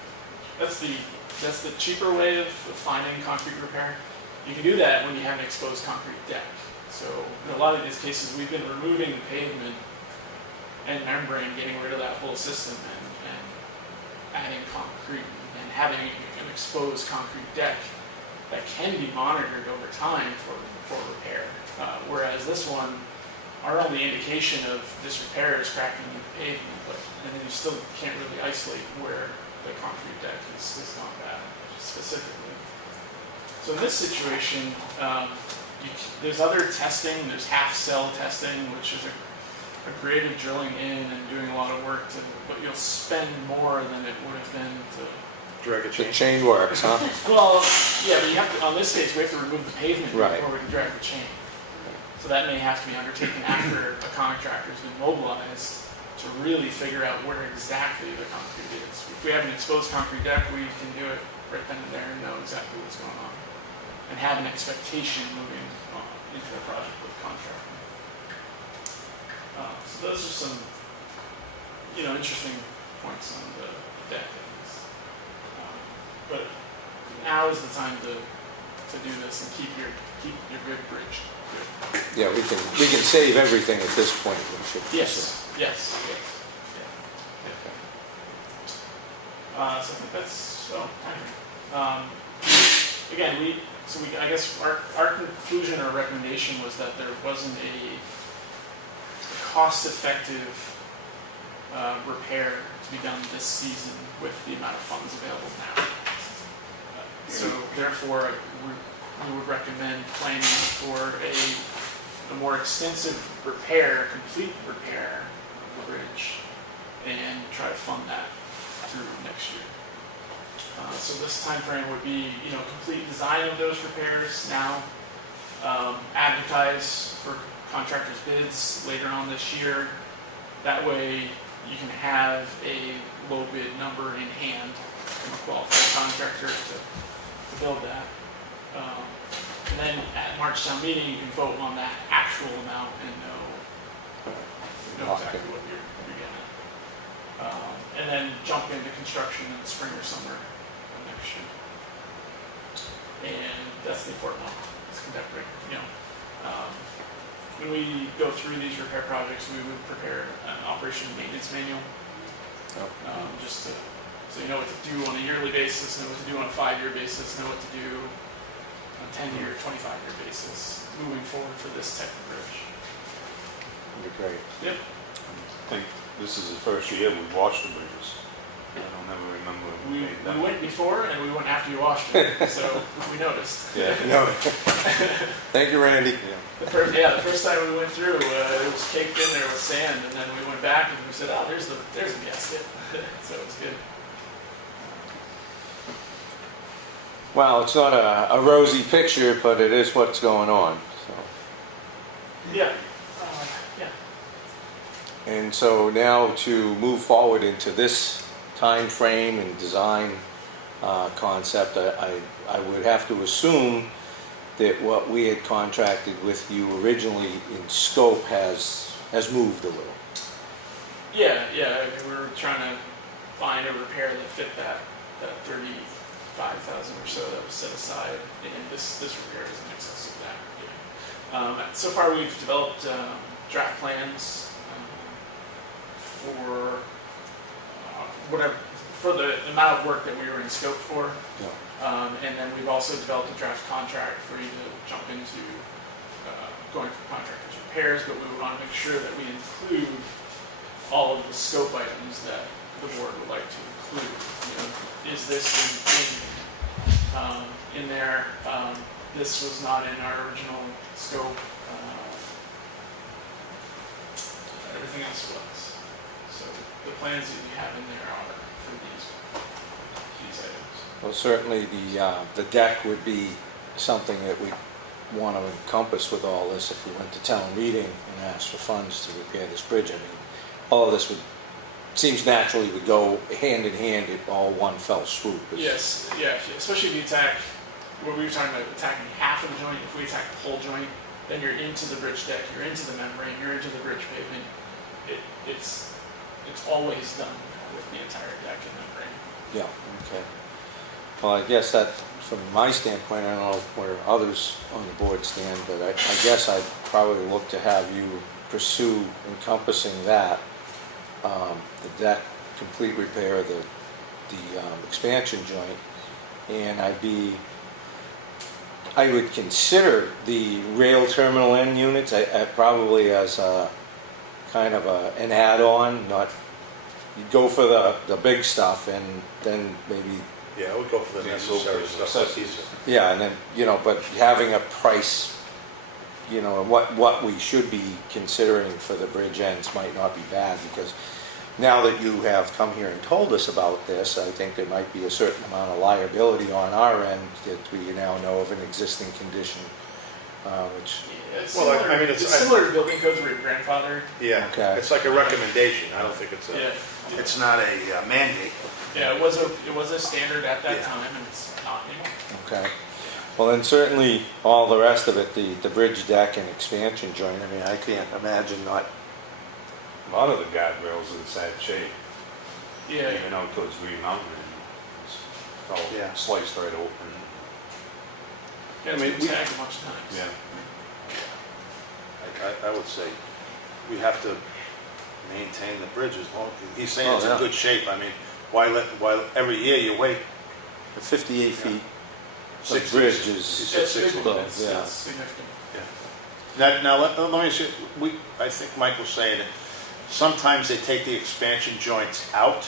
that's the cheaper way of finding concrete repair. You can do that when you have an exposed concrete deck. So in a lot of these cases, we've been removing the pavement and membrane, getting rid of that whole system and adding concrete and having an exposed concrete deck that can be monitored over time for repair. Whereas this one, our only indication of this repair is cracking in the pavement, and then you still can't really isolate where the concrete deck is gone bad specifically. So in this situation, there's other testing. There's half cell testing, which is a graded drilling in and doing a lot of work, but you'll spend more than it would have been to. Drag a The chain. chain works, huh? Well, yeah, but you have to. On this case, we have to remove the pavement Right. before we can drag the chain. So that may have to be undertaken after a contractor's been mobilized to really figure out where exactly the concrete is. If we have an exposed concrete deck, we can do it right then and there and know exactly what's going on, and have an expectation moving into the project with the contractor. So those are some, interesting points on the deck. But now is the time to do this and keep your good bridge good. Yeah, we can save everything at this point. We should. Yes. Yeah. So I think that's again, I guess our conclusion or recommendation was that there wasn't a cost-effective repair to be done this season with the amount of funds available now. So therefore, we would recommend planning for a more extensive repair, complete repair of the bridge, and try to fund that through next year. So this time frame would be, complete design of those repairs now, advertise for contractors' bids later on this year. That way, you can have a low bid number in hand from a qualified contractor to build that. And then at March town meeting, you can vote on that actual amount and know exactly what you're getting. And then jump into construction in the spring or summer of next year. And that's the important one, is conducting, when we go through these repair projects, we would prepare an operation and maintenance manual, just so you know what to do on a yearly basis, know what to do on a 5-year basis, know what to do on a 10-year, 25-year basis, moving forward for this type of bridge. That'd be great. Yep. I think this is the first year we've washed the bridges. I don't ever remember when we made that. We went before and we went after you washed it, so we noticed. Yeah. No. Thank you, Randy. Yeah. The first time we went through, it was caked in there with sand, and then we went back and we said, "Oh, there's a gasket," so it was good. Well, it's not a rosy picture, but it is what's going on. So. Yeah. And so now to move forward into this time frame and design concept, I would have to assume that what we had contracted with you originally in scope has moved a little. Yeah. I mean, we were trying to find a repair that fit that 35,000 or so that was set aside, and this repair is in excess of that. Yeah. So far, we've developed draft plans for for the amount of work that we were in scope for. Yeah. And then we've also developed a draft contract for you to jump into going for contractors' repairs, but we want to make sure that we include all of the scope items that the board would like to include. Is this in there? This was not in our original scope. Everything else was. So the plans that you have in there are for these items. Well, certainly the deck would be something that we want to encompass with all this if we went to town meeting and asked for funds to repair this bridge. I mean, all of this seems naturally would go hand in hand at all one fell swoop. Yes, yeah, especially if you attack, what we were talking about, attacking half of the joint. If we attack the whole joint, then you're into the bridge deck, you're into the membrane, you're into the bridge pavement. It's always done with the entire deck and membrane. Yeah, okay. Well, I guess that, from my standpoint, I don't know where others on the board stand, but I guess I'd probably look to have you pursue encompassing that, the deck, complete repair of the expansion joint, and I would consider the rail terminal end units probably as a kind of an add-on, not, you'd go for the big stuff and then maybe, Yeah, I would go for the necessary stuff. That's easier. yeah, and then, but having a price, what we should be considering for the bridge ends might not be bad, because now that you have come here and told us about this, I think there might be a certain amount of liability on our end that we now know of an existing condition, which, Yeah, it's Well, similar, I mean, it's it's- similar to building codes where your grandfather. Yeah, Okay. it's like a recommendation. I don't think it's Yeah, not a mandate. yeah, it was a standard at that Yeah. time, and it's not anymore. okay. Well, then certainly all the rest of it, the bridge deck and expansion joint, I mean, I can't imagine not, A lot of the guardrails are in sad shape, Yeah, even out towards Green Mountain, and it's all Yeah. sliced right open. yeah, it's I mean, been we- tagged a bunch of times. Yeah. I would say we have to maintain the bridge as long, he's saying it's Oh, yeah. in good shape. I mean, why every year you wait the 58 Yeah. feet of 60, bridge you is, said It's big, 60. it's Yeah. it's significant. Now let me see, I think Mike was saying that sometimes they take the expansion joints out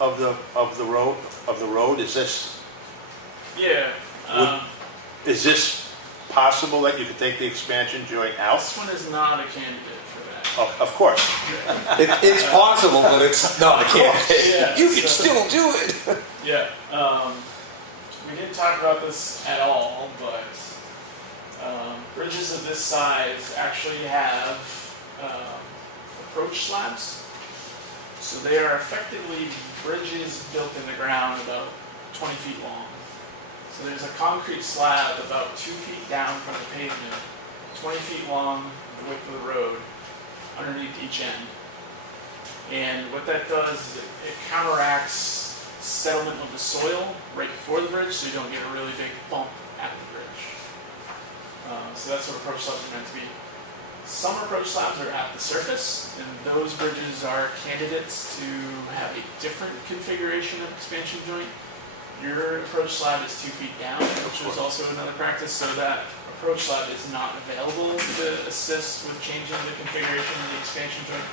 of the road. Yeah, Is this possible that you could take the expansion joint out? this one is not a candidate for that. Of course. it's possible, but it's not a candidate. Yeah, You can so- still do it. Yeah, we didn't talk about this at all, but bridges of this size actually have approach slabs. So they are effectively bridges built in the ground about 20 feet long. So there's a concrete slab about 2 feet down from the pavement, 20 feet long, the width of the road, underneath each end. And what that does is it counteracts settlement of the soil right before the bridge, so you don't get a really big bump at the bridge. So that's what approach slabs are meant to be. Some approach slabs are at the surface, and those bridges are candidates to have a different configuration of expansion joint. Your approach slab is 2 feet down, which was also another practice, so that approach slab is not available to assist with changing the configuration of the expansion joint,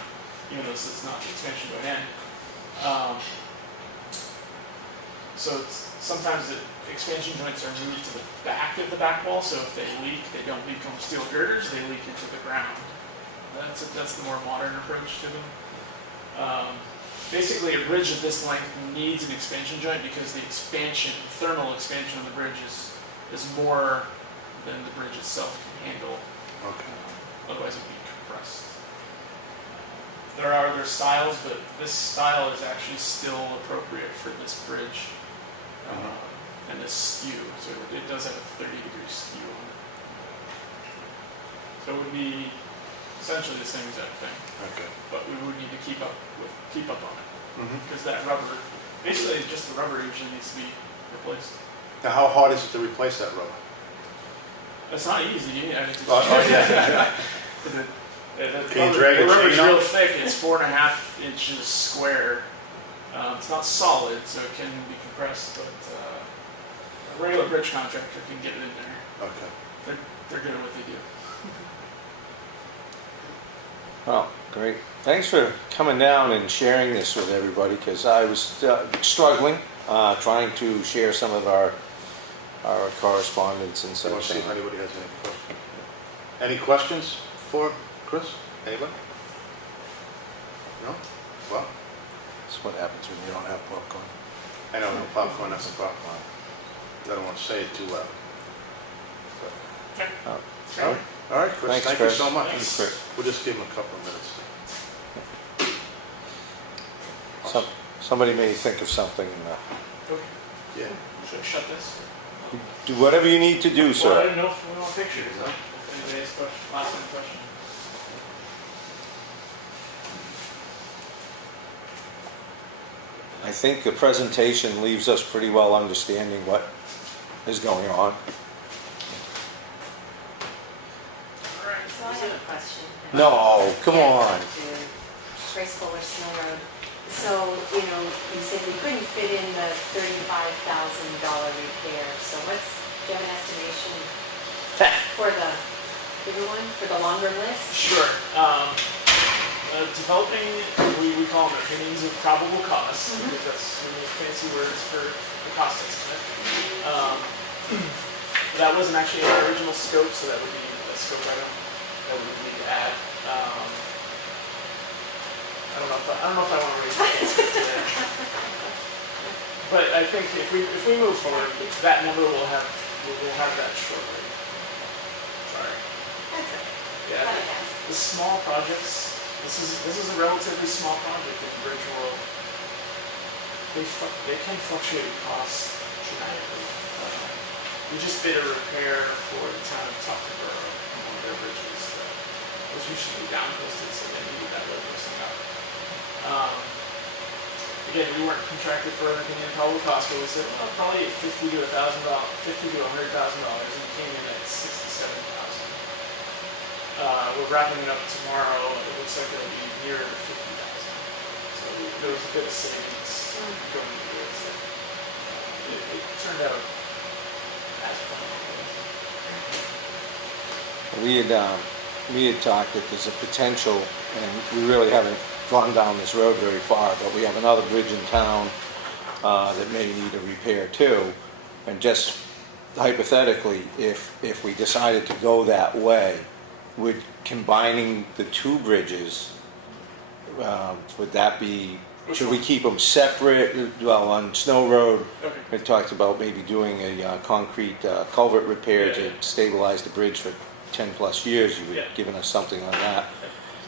even though it's not the expansion joint end. So sometimes the expansion joints are moved to the back of the back wall, so if they leak, they don't leak on steel girders, they leak into the ground. That's the more modern approach to them. Basically, a bridge of this length needs an expansion joint because the thermal expansion of the bridge is more than the bridge itself can handle. Okay. Otherwise, it would be compressed. There are other styles, but this style is actually still appropriate for this bridge and this skew. So it does have a 30-degree skew on it. So it would be essentially the same exact thing, Okay. but we would need to keep up on it Mhm. because that rubber, basically, just the rubber usually needs to be replaced. Now, how hard is it to replace that rubber? It's not easy. I mean, Yeah. Can you drag the a rubber's chain real up? thick. It's 4.5 inches square. It's not solid, so it can be compressed, but a regular bridge contractor can get it in there. Okay. They're good at what they do. Well, great. Thanks for coming down and sharing this with everybody, because I was struggling, trying to share some of our correspondence and So let's such. see if anybody has any questions. Any questions for Chris? Anybody? No? Well, That's what happens when you don't have popcorn. I know, no popcorn, that's a popcorn. I don't want to say it too loud. But Okay. All right, Chris, Thanks, thank you Chris. so much. Thanks. Chris. We'll just give him a couple of minutes. Somebody may think of something. Okay. Yeah. Should I shut this? Do whatever you need to do, Well, I sir. didn't know if we want pictures. Huh? Anybody has question? Last minute question. I think the presentation leaves us pretty well understanding what is going on. Alright. So I have a question. No, come on. To Grace Fuller Snow Road. So, you know, you said we couldn't fit in the $35,000 repair. So do you have an estimation for the bigger one, for the longer list? Sure. Developing, we call them opinions of probable cost, because that's fancy words for the cost estimate. That wasn't actually in our original scope, so that would be a scope item that we would need to add. I don't know if I want to raise my answer today. But I think if we move forward, that number we'll have that shortly. Sorry. That's it. Yeah. Thought I'd ask. The small projects, this is a relatively small project in the bridge world. They can fluctuate in cost dramatically. We just did a repair for the town of Tuftonboro, one of their bridges that was usually downposted, so they needed that road posting up. Again, we weren't contracted for anything in probable cost, but we said, well, probably $50,000 to $100,000, and it came in at $67,000. We're wrapping it up tomorrow, and it looks like it'll be near the $50,000. So there was a bit of savings going into it. So it turned out as planned. We had talked that there's a potential, and we really haven't gone down this road very far, but we have another bridge in town that may need a repair too. And just hypothetically, if we decided to go that way, would combining the two bridges, would that be, should we keep them separate? Well, on Snow Road, Okay. we talked about maybe doing a concrete culvert repair Yeah, to yeah. stabilize the bridge for 10 plus years. You Yeah. had given us something on that.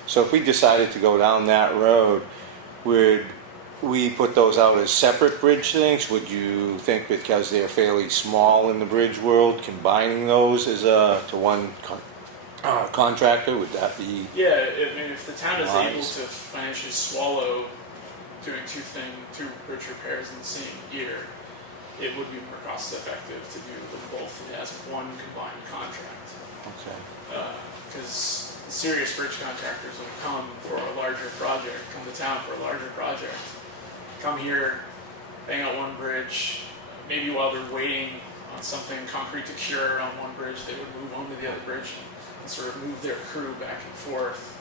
So if we decided to go down that road, would we put those out as separate bridge things? Would you think, because they're fairly small in the bridge world, combining those as to one contractor, would that be? Yeah, I mean, if the town is able Wise. to financially swallow doing two bridge repairs in the same year, it would be more cost effective to do them both as one combined contract. Okay. Because serious bridge contractors will come for a larger project, come to town for a larger project, come here, bang out one bridge, maybe while they're waiting on something concrete to cure on one bridge, they would move on to the other bridge and sort of move their crew back and forth.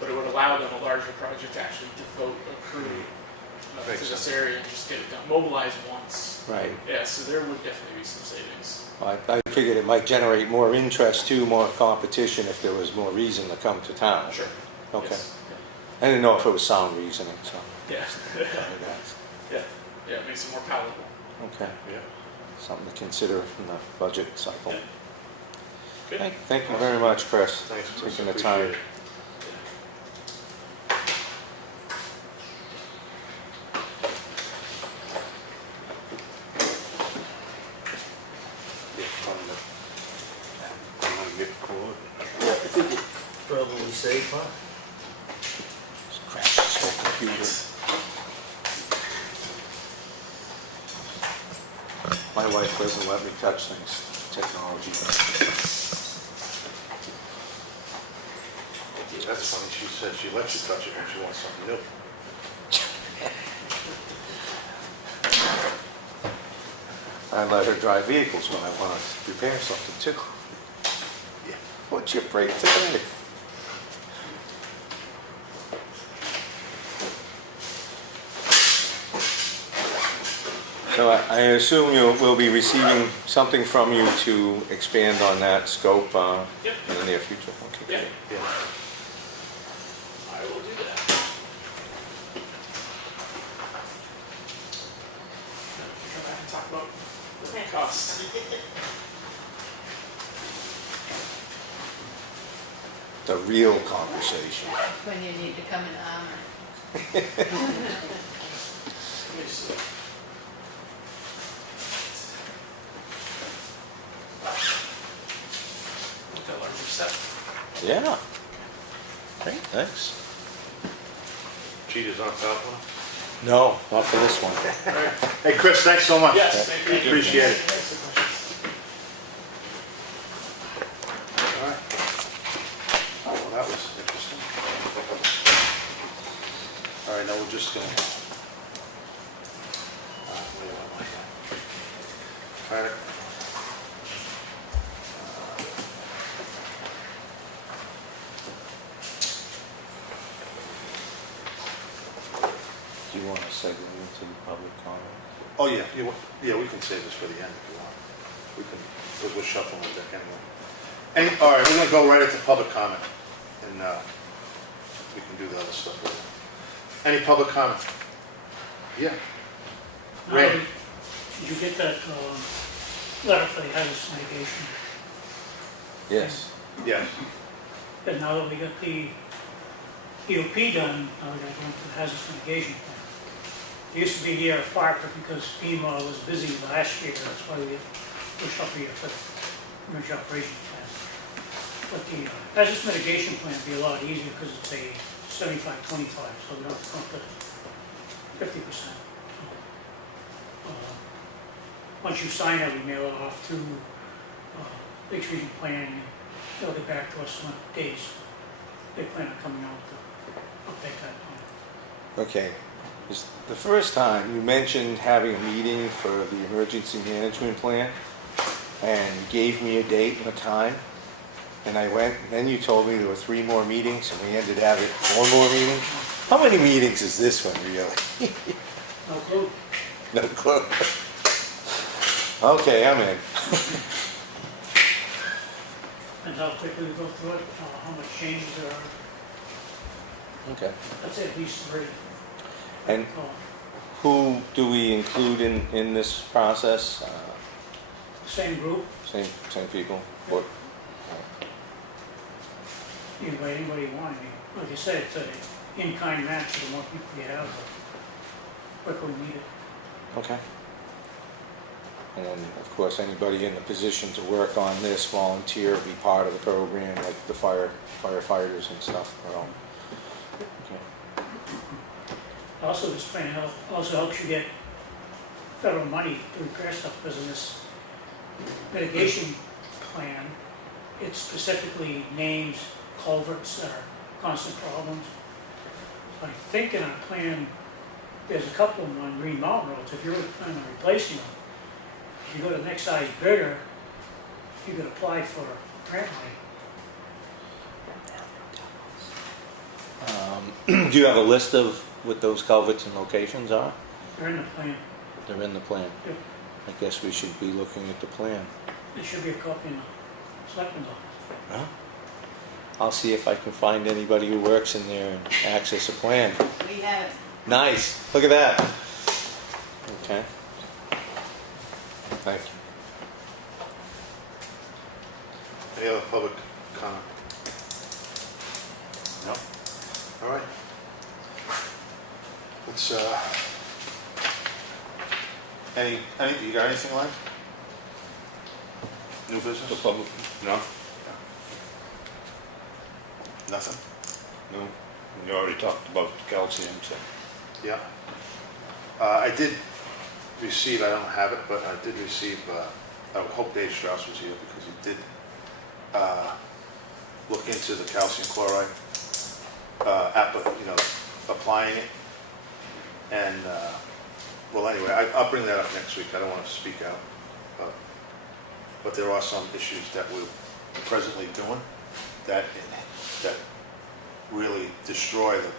But it would allow them a larger project to actually devote a crew to Makes this sense. area and just get it done, mobilize once. Right. Yeah, so there would definitely be some savings. I figured it might generate more interest too, more competition if there was more reason to come to town. Sure. Okay. Yes. I didn't know if it was sound reasoning, so. Yeah. Yeah. Yeah, it makes it more palatable. Okay. Yeah. Something to consider in the budget cycle. Yeah. Good. Thank you very much, Chris. Thanks, for Chris. taking the Appreciate time. it. Probably safe, huh? Just crash this whole computer. My wife doesn't let me touch things, technology. That's funny, she said she lets you touch it when she wants something new. I let her drive vehicles when I want to repair something too. Yeah. What's your break today? So I assume we'll be receiving something from you to expand on that scope Yep. in the near future. Okay, Yeah. great. Yeah. I will do that. Come back and talk about the Okay. costs. the real conversation. That's when you need to come in armor. Let me see. Look at larger set. Yeah. Great, thanks. Cheetah's on top one. No, not for this one. Hey, Chris, thanks so much. Yes, thank you. Appreciate it. Thanks for questions. All right. Oh, well, that was interesting. All right, now we're just gonna. Where am I? Feirick. Do you want to segue into public comment? Oh, yeah, we can save this for the end if you want. We can, because we're shuffling the deck anyway. All right, we're gonna go right into public comment, and we can do the other stuff later. Any public comment? Yeah. Ray. Did you get that letter for the hazardous mitigation? Yes. Yes. And now that we got the EOP done, now we got to go into the hazardous mitigation plan. It used to be here at Parker because FEMA was busy last year, that's why we pushed up here for the emergency operations plan. But the hazardous mitigation plan would be a lot easier because it's a 75-25, so we don't have to come up to 50%. Once you sign it, we mail it off to Lakes Region Plan, they'll get back to us in days. They plan on coming out to update that plan. Okay. The first time you mentioned having a meeting for the emergency management plan, and you gave me a date and a time, and I went, and then you told me there were 3 more meetings, and we ended having 4 more meetings. How many meetings is this one, really? No clue. No clue. Okay, I'm in. Depends how quickly we go through it, how much changes there are. Okay. I'd say at least 3. And who do we include in this process? Same group, Same people? What? you invite anybody you want. I mean, like I said, it's an in-kind match, so the more people you have, the quicker we need it. Okay. And then, of course, anybody in the position to work on this, volunteer, be part of the program, like the firefighters and stuff. Okay. Also, this plan also helps you get federal money to repair stuff, because in this mitigation plan, it specifically names culverts that are constant problems. I think in our plan, there's a couple of them on Green Mountain roads. If you're really planning on replacing them, if you go to the next size bigger, you could apply for grant money. Do you have a list of what those culverts and locations are? They're in the plan. They're in the plan. Yep. I guess we should be looking at the plan. There should be a copy in the selectmen's office. Huh? I'll see if I can find anybody who works in there and access a plan. We have it. Nice. Look at that. Okay. Thank you. Any other public comment? No? All right. Let's, you got anything left? New business? The public, no? Nothing? No. You already talked about calcium, so. Yeah. I did receive, I don't have it, but I did receive, I hope Dave Strauss was here because he did look into the calcium chloride, applying it. And, well, anyway, I'll bring that up next week. I don't want to speak out. But there are some issues that we're presently doing that really destroy the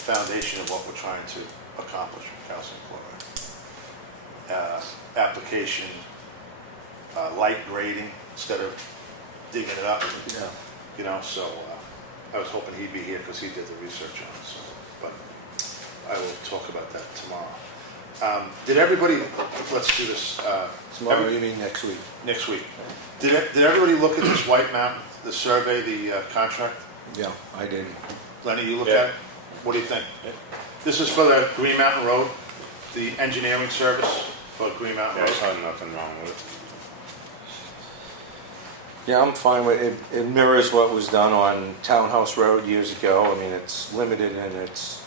foundation of what we're trying to accomplish with calcium chloride. Application, light grading instead of digging it up. Yeah. So I was hoping he'd be here because he did the research on it. So, but I will talk about that tomorrow. Did everybody? Let's do this. Tomorrow evening, next week. Next week. Did everybody look at this White Mountain the survey, the contract? Yeah, I did. Lenny, you look Yeah. at it? What do you think? Yeah. This is for the Green Mountain Road, the engineering service for Green Mountain Yeah, I Road. saw nothing wrong with it. Yeah, I'm fine with it. It mirrors what was done on Townhouse Road years ago. I mean, it's limited in its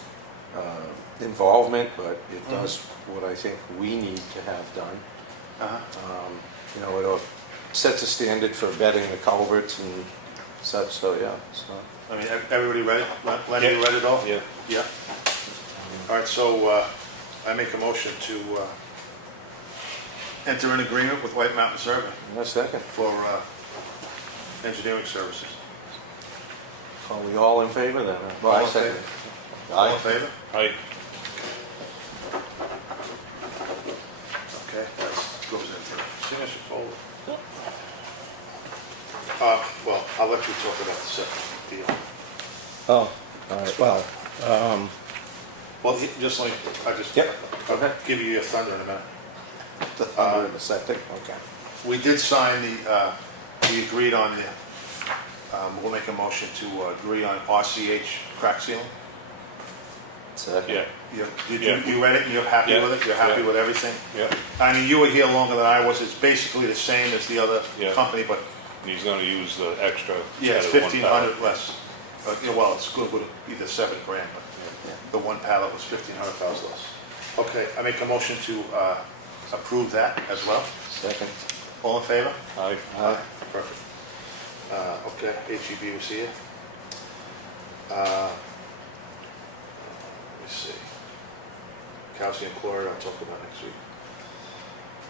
involvement, but it does what I think we need to have done. Uh-huh. You know, it sets a standard for bedding the culverts and such, so yeah, it's not. I mean, everybody read it? Lenny, you Yeah. read it all? Yeah. Yeah. All right, so I make a motion to enter an agreement with White Mountain Survey A second. for engineering services. Are we all in favor then? All I in second. favor? All in favor? Aye. Okay, that goes into the signature folder. Well, I'll let you talk about the second deal. Oh, all right, well, Well, just like, Yep, go I'll ahead. give you your thunder in a minute. the thunder and the septic, okay. We did sign we agreed on we'll make a motion to agree on RCH crack sealing. Second. Yeah, You read it and you're happy Yeah. with it? You're happy Yeah. with everything? yeah. I mean, you were here longer than I was. It's basically the same as the other Yeah. company, but And he's gonna use the extra. yeah, it's set of one 1,500 pallet. less. Yeah, well, it's good with either $7,000, but Yeah. the one pallet was $1,500 less. Okay, I make a motion to approve that as well. Second. All in favor? Aye. Aye. Perfect. Okay, HEB was here. Let me see. Calcium chloride, I'll talk about next week.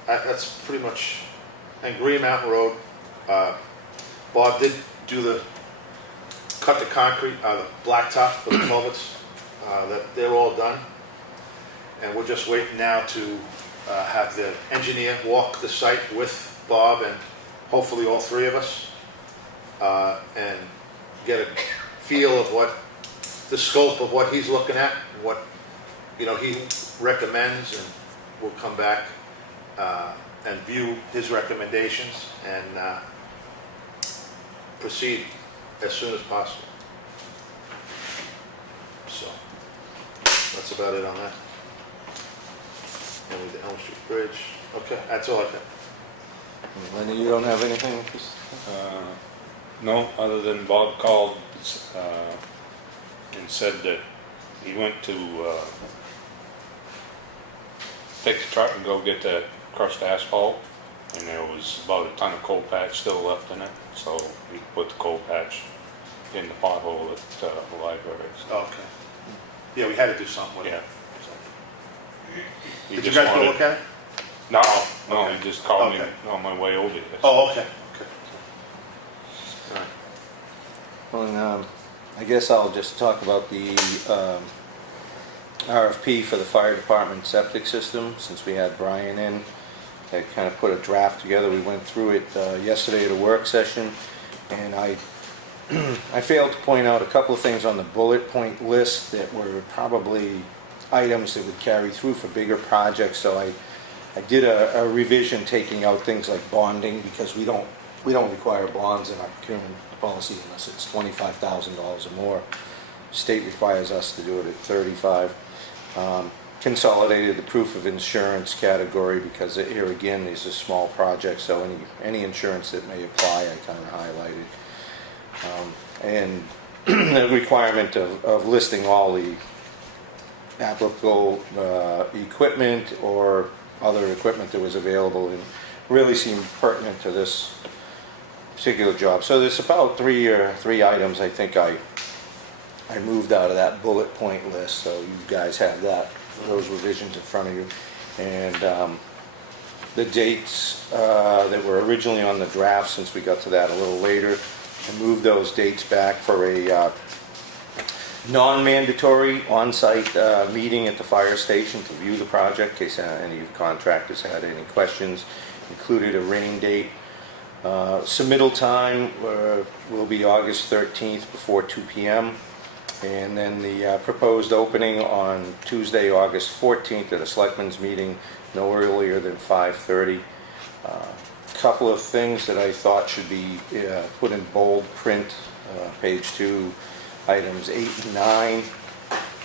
That's pretty much, and Green Mountain Road, Bob did cut the concrete, the blacktop for the culverts, that they're all done. And we're just waiting now to have the engineer walk the site with Bob and hopefully all three of us, and get a feel of what the scope of what he's looking at, and what he recommends, and we'll come back and view his recommendations and proceed as soon as possible. So that's about it on that. And with the Elm Street Bridge. Okay, that's all I got. Lenny, you don't have anything? No, other than Bob called and said that he went to take the truck and go get that crushed asphalt, and there was about a ton of coal patch still left in it, so he put the coal patch in the pothole at the library. So, Okay. Yeah, we had to do something with it. yeah. He Did you just guys go wanted- look at it? No, Okay. he just called me Okay. on my way over here. Oh, okay, okay. All right. Well, and, I guess I'll just talk about the RFP for the fire department septic system, since we had Brian in. I kind of put a draft together. We went through it yesterday at a work session, and I failed to point out a couple of things on the bullet point list that were probably items that would carry through for bigger projects. So I did a revision taking out things like bonding, because we don't require bonds in our procurement policy unless it's $25,000 or more. State requires us to do it at 35. Consolidated the proof of insurance category, because here again, these are small projects, so any insurance that may apply, I kind of highlighted. And the requirement of listing all the applicable equipment or other equipment that was available, and really seemed pertinent to this particular job. So there's about three items I think I moved out of that bullet point list, so you guys have those revisions in front of you. And the dates that were originally on the draft, since we got to that a little later, I moved those dates back for a non-mandatory on-site meeting at the fire station to view the project, in case any contractors had any questions. Included a rain date. Submittal time will be August 13th before 2 p.m. And then the proposed opening on Tuesday, August 14th at a selectmen's meeting, no earlier than 5:30. couple of things that I thought should be put in bold print, page 2, items 8 and 9.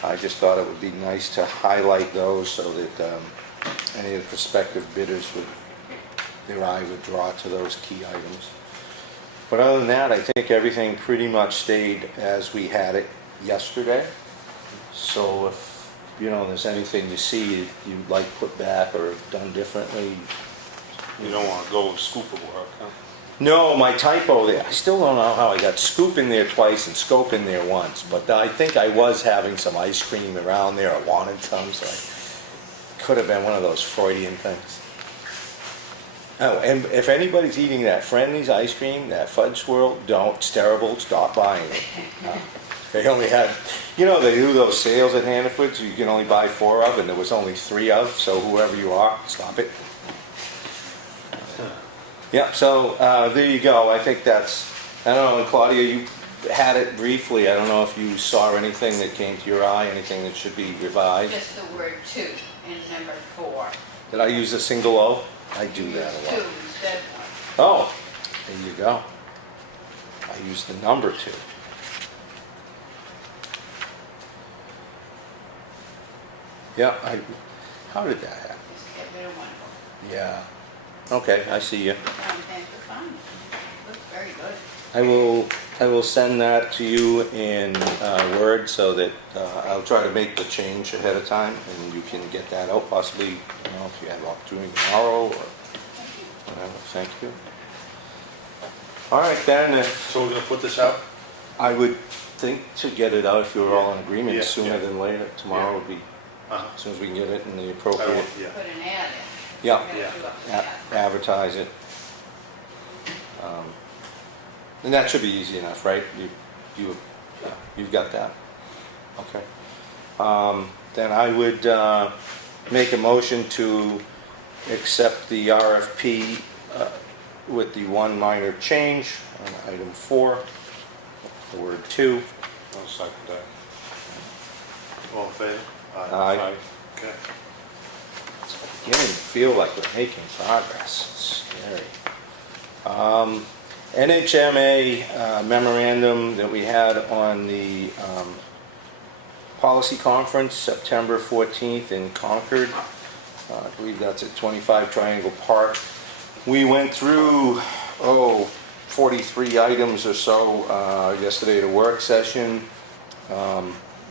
I just thought it would be nice to highlight those so that any of the prospective bidders their eye would draw to those key items. But other than that, I think everything pretty much stayed as we had it yesterday. So if, there's anything you see you'd like put back or done differently. You don't want to go with scoop of work, huh? No, my typo there, I still don't know how I got scoop in there twice and scope in there once, but I think I was having some ice cream around there, I wanted some, so it could have been one of those Freudian things. Oh, and if anybody's eating that Friendly's ice cream, that fudge swirl, it's terrible, stop buying it. They only had, they do those sales at Hannaford's, you can only buy 4 of, and there was only 3 of, so whoever you are, stop it. Yeah, so there you go. I think that's, I don't know, Claudia, you had it briefly. I don't know if you saw anything that came to your eye, anything that should be revised. Just the word two in number 4. Did I use a single O? I do that a lot. 2 instead of Oh, there you go. I used the number 2. Yeah, how did that happen? just get rid of one. Yeah. Okay, I see you. Thank you, fine. Looks very good. I will send that to you in Word so that I'll try to make the change ahead of time and you can get that out possibly, if you have opportunity tomorrow or whatever. Thank you. All right, then, So we're gonna put this out? I would think to get it out if you're all in agreement Yeah, sooner yeah. than later. Tomorrow Yeah. would be, Uh-huh. as soon as we can get it in the I appropriate, don't- Yeah. Put an ad in. yeah, We're gonna Yeah. do a- advertise it. And that should be easy enough, right? You've got that. Okay. Then I would make a motion to accept the RFP with the one minor change on item 4, the word 2. I'll second that. All in favor? Aye. Okay. Beginning to feel like we're making progress. It's scary. NHMA memorandum that we had on the policy conference, September 14th in Concord. I believe that's at 25 Triangle Park. We went through, 43 items or so yesterday at a work session.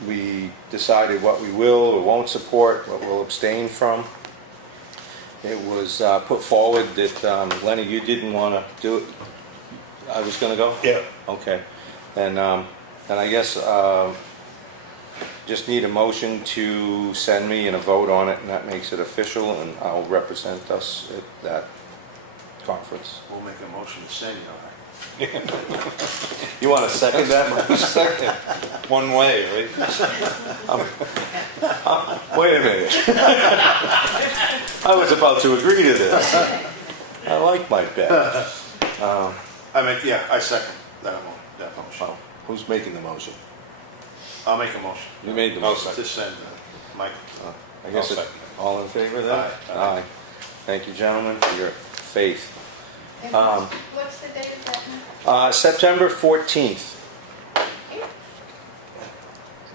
We decided what we will or won't support, what we'll abstain from. It was put forward that, Lenny, you didn't want to do it. I was going to go? Yeah. Okay. And I guess just need a motion to send me and a vote on it, and that makes it official, and I'll represent us at that conference. We'll make a motion to send you, all right? You want to second that motion? Second. One way, right? Wait a minute. I was about to agree to this. I like my bet. I second that motion. Well, who's making the motion? I'll make a motion You made the I'll motion. to send Michael. I guess I'll it, second it. all in favor of that? Aye. Aye. Thank you, gentlemen, for your faith. And what's the date of that one? September 14th.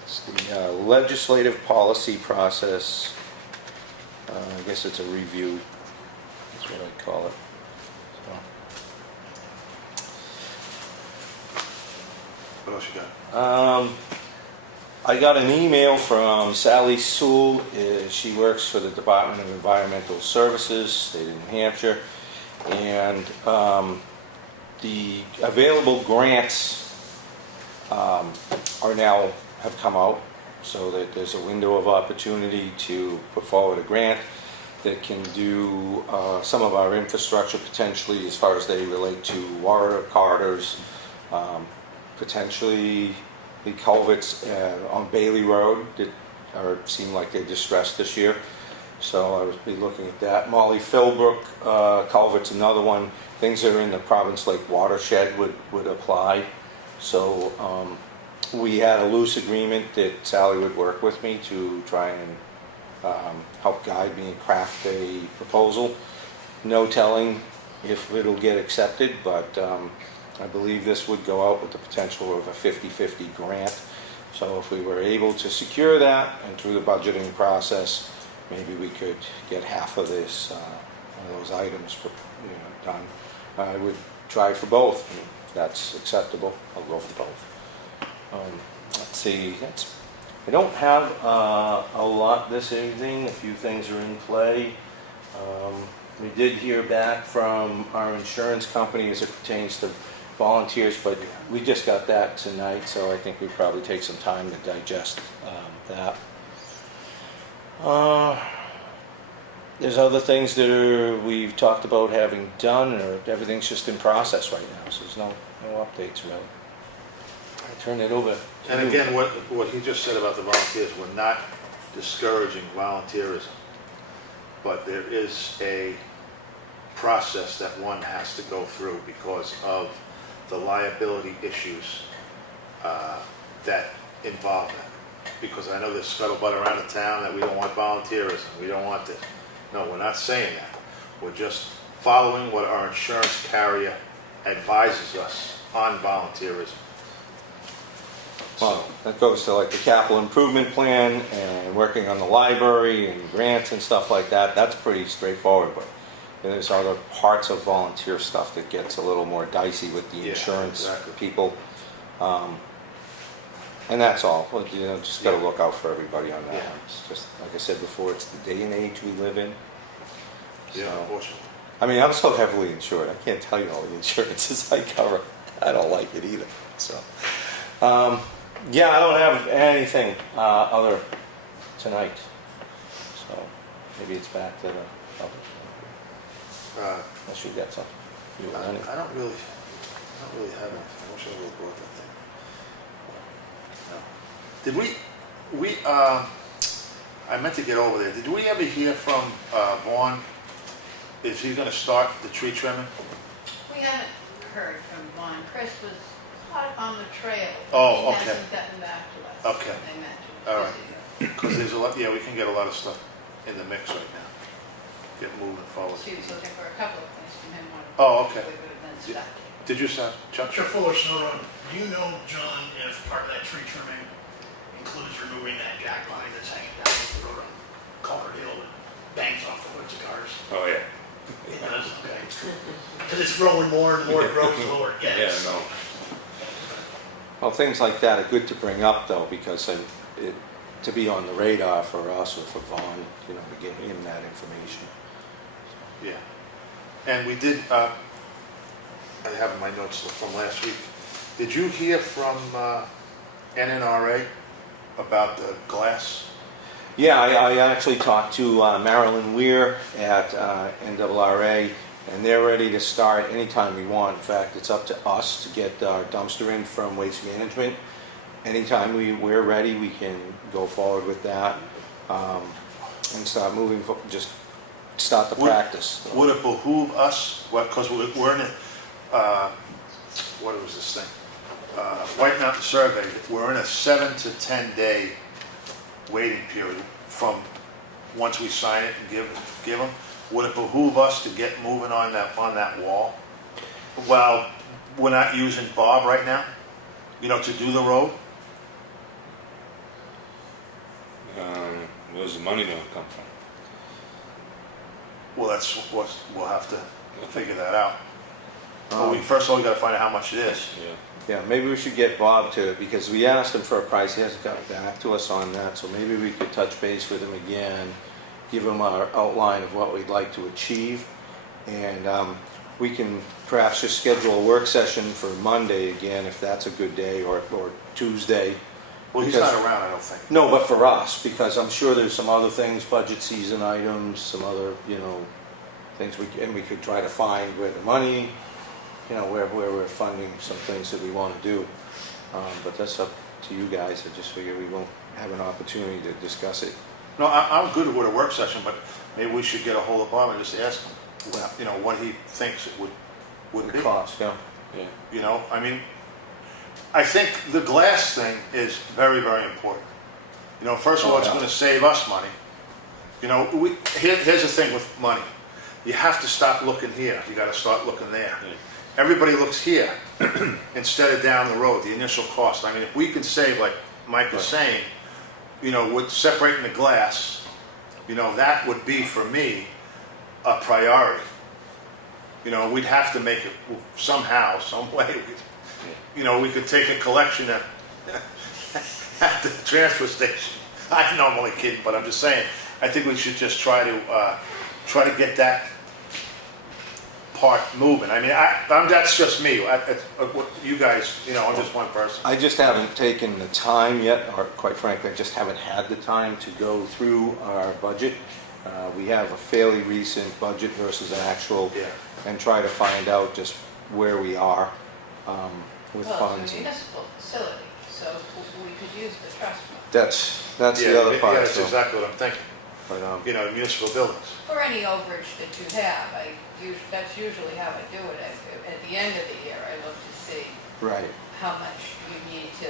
It's the legislative policy process. I guess it's a review. That's what I call it. What else you got? I got an email from Sally Sewell. She works for the Department of Environmental Services, state of New Hampshire. And the available grants have come out, so that there's a window of opportunity to put forward a grant that can do some of our infrastructure potentially as far as they relate to water corridors, potentially the culverts on Bailey Road that seem like they're distressed this year. So I would be looking at that. Molly Philbrook culvert's another one. Things that are in the Province Lake watershed would apply. So we had a loose agreement that Sally would work with me to try and help guide me and craft a proposal. No telling if it'll get accepted, but I believe this would go out with the potential of a 50-50 grant. So if we were able to secure that and through the budgeting process, maybe we could get half of this, of those items, done. I would try for both. And if that's acceptable, I'll go for both. Let's see. I don't have a lot this evening. A few things are in play. We did hear back from our insurance company as it pertains to volunteers, but we just got that tonight, so I think we probably take some time to digest that. There's other things that we've talked about having done, or everything's just in process right now, so there's no updates really. I turn it over to And you. again, what he just said about the volunteers, we're not discouraging volunteerism, but there is a process that one has to go through because of the liability issues that involve that. Because I know there's scuttlebutt around the town that we don't want volunteerism, we don't want this. No, we're not saying that. We're just following what our insurance carrier advises us on volunteerism. Well, that goes to like the capital improvement plan and working on the library and grants and stuff like that. That's pretty straightforward, but there's other parts of volunteer stuff that gets a little more dicey with the Yeah, insurance exactly. people. And that's all. But, just got to look out for everybody on that. Yeah. It's just, like I said before, it's the day and age we live in. Yeah, So, unfortunately. I mean, I'm so heavily insured. I can't tell you all the insurances I cover. I don't like it either. So, yeah, I don't have anything other tonight. So maybe it's back to the public. Unless you got something. You want any? I don't really have anything. I wish I would have brought that thing. No. Did we, I meant to get over there. Did we ever hear from Vaughn? Is he gonna start the tree trimming? We haven't heard from Vaughn. Chris was hot on the trail. Oh, He okay. hasn't gotten back to us. Okay. They mentioned. All right. Because there's a lot, yeah, we can get a lot of stuff in the mix right now. Get moving forward. She was looking for a couple of things from him. One of Oh, them okay. we would have been Yeah. stuck. Did you, Chuck? Chuck Fuller, Snow Road. Do you know, John, if part of that tree trimming includes removing that jack line that's hanging down the road on Culver Hill that bangs off the hoods of cars? Oh, yeah. It does, okay. Because it's growing more and more, it grows the lower it gets. Yeah, no. Well, things like that are good to bring up though, because to be on the radar for us or for Vaughn, to give him that information. Yeah. And we did, I have in my notes from last week. Did you hear from NNRA about the glass? Yeah, I actually talked to Marilyn Weir at NRA, and they're ready to start anytime we want. In fact, it's up to us to get our dumpster in from Waste Management. Anytime we're ready, we can go forward with that and start moving, just start the practice. Would it behoove us, because we're in a, what was this thing? White Mountain Survey, we're in a 7 to 10 day waiting period from once we sign it and give them. Would it behoove us to get moving on that wall? Well, we're not using Bob right now, to do the road. Where's the money gonna come from? Well, that's what we'll have to figure that out. First of all, we got to find out how much it is. Yeah. Yeah, maybe we should get Bob to it, because we asked him for a price. He hasn't gotten back to us on that, so maybe we could touch base with him again, give him our outline of what we'd like to achieve, and we can perhaps just schedule a work session for Monday again, if that's a good day, or Tuesday. Well, he's Because- not around, I don't think. No, but for us, because I'm sure there's some other things, budget season items, some other, things we could try to find where the money, where we're funding some things that we want to do. But that's up to you guys. I just figure we won't have an opportunity to discuss it. No, I'm good with a work session, but maybe we should get a hold of Bob and just ask him, what he thinks it would be. The cost, yeah. Yeah. I mean, I think the glass thing is very, very important. First of all, it's yeah. going to save us money. Here's the thing with money. you have to stop looking here, you gotta start looking there. Yeah. Everybody looks here instead of down the road, the initial cost. I mean, if we can save, like Mike is saying, you know, with separating the glass, you know, that would be for me a priority. You know, we'd have to make it somehow, some way. You know, we could take a collection at the transfer station. I normally kid, but I'm just saying, I think we should just try to get that part moving. I mean, that's just me. What you guys, you know, I'm just one person. I just haven't taken the time yet, or quite frankly, I just haven't had the time to go through our budget. We have a fairly recent budget versus an actual, Yeah. and try to find out just where we are with Well, funds. it's a municipal facility, so we could use the trust fund That's Yeah, the other part. that's so, exactly what I'm thinking. but, You know, municipal buildings. for any overage that you have. That's usually how I do it. At the end of the year, I look to see right. how much you need to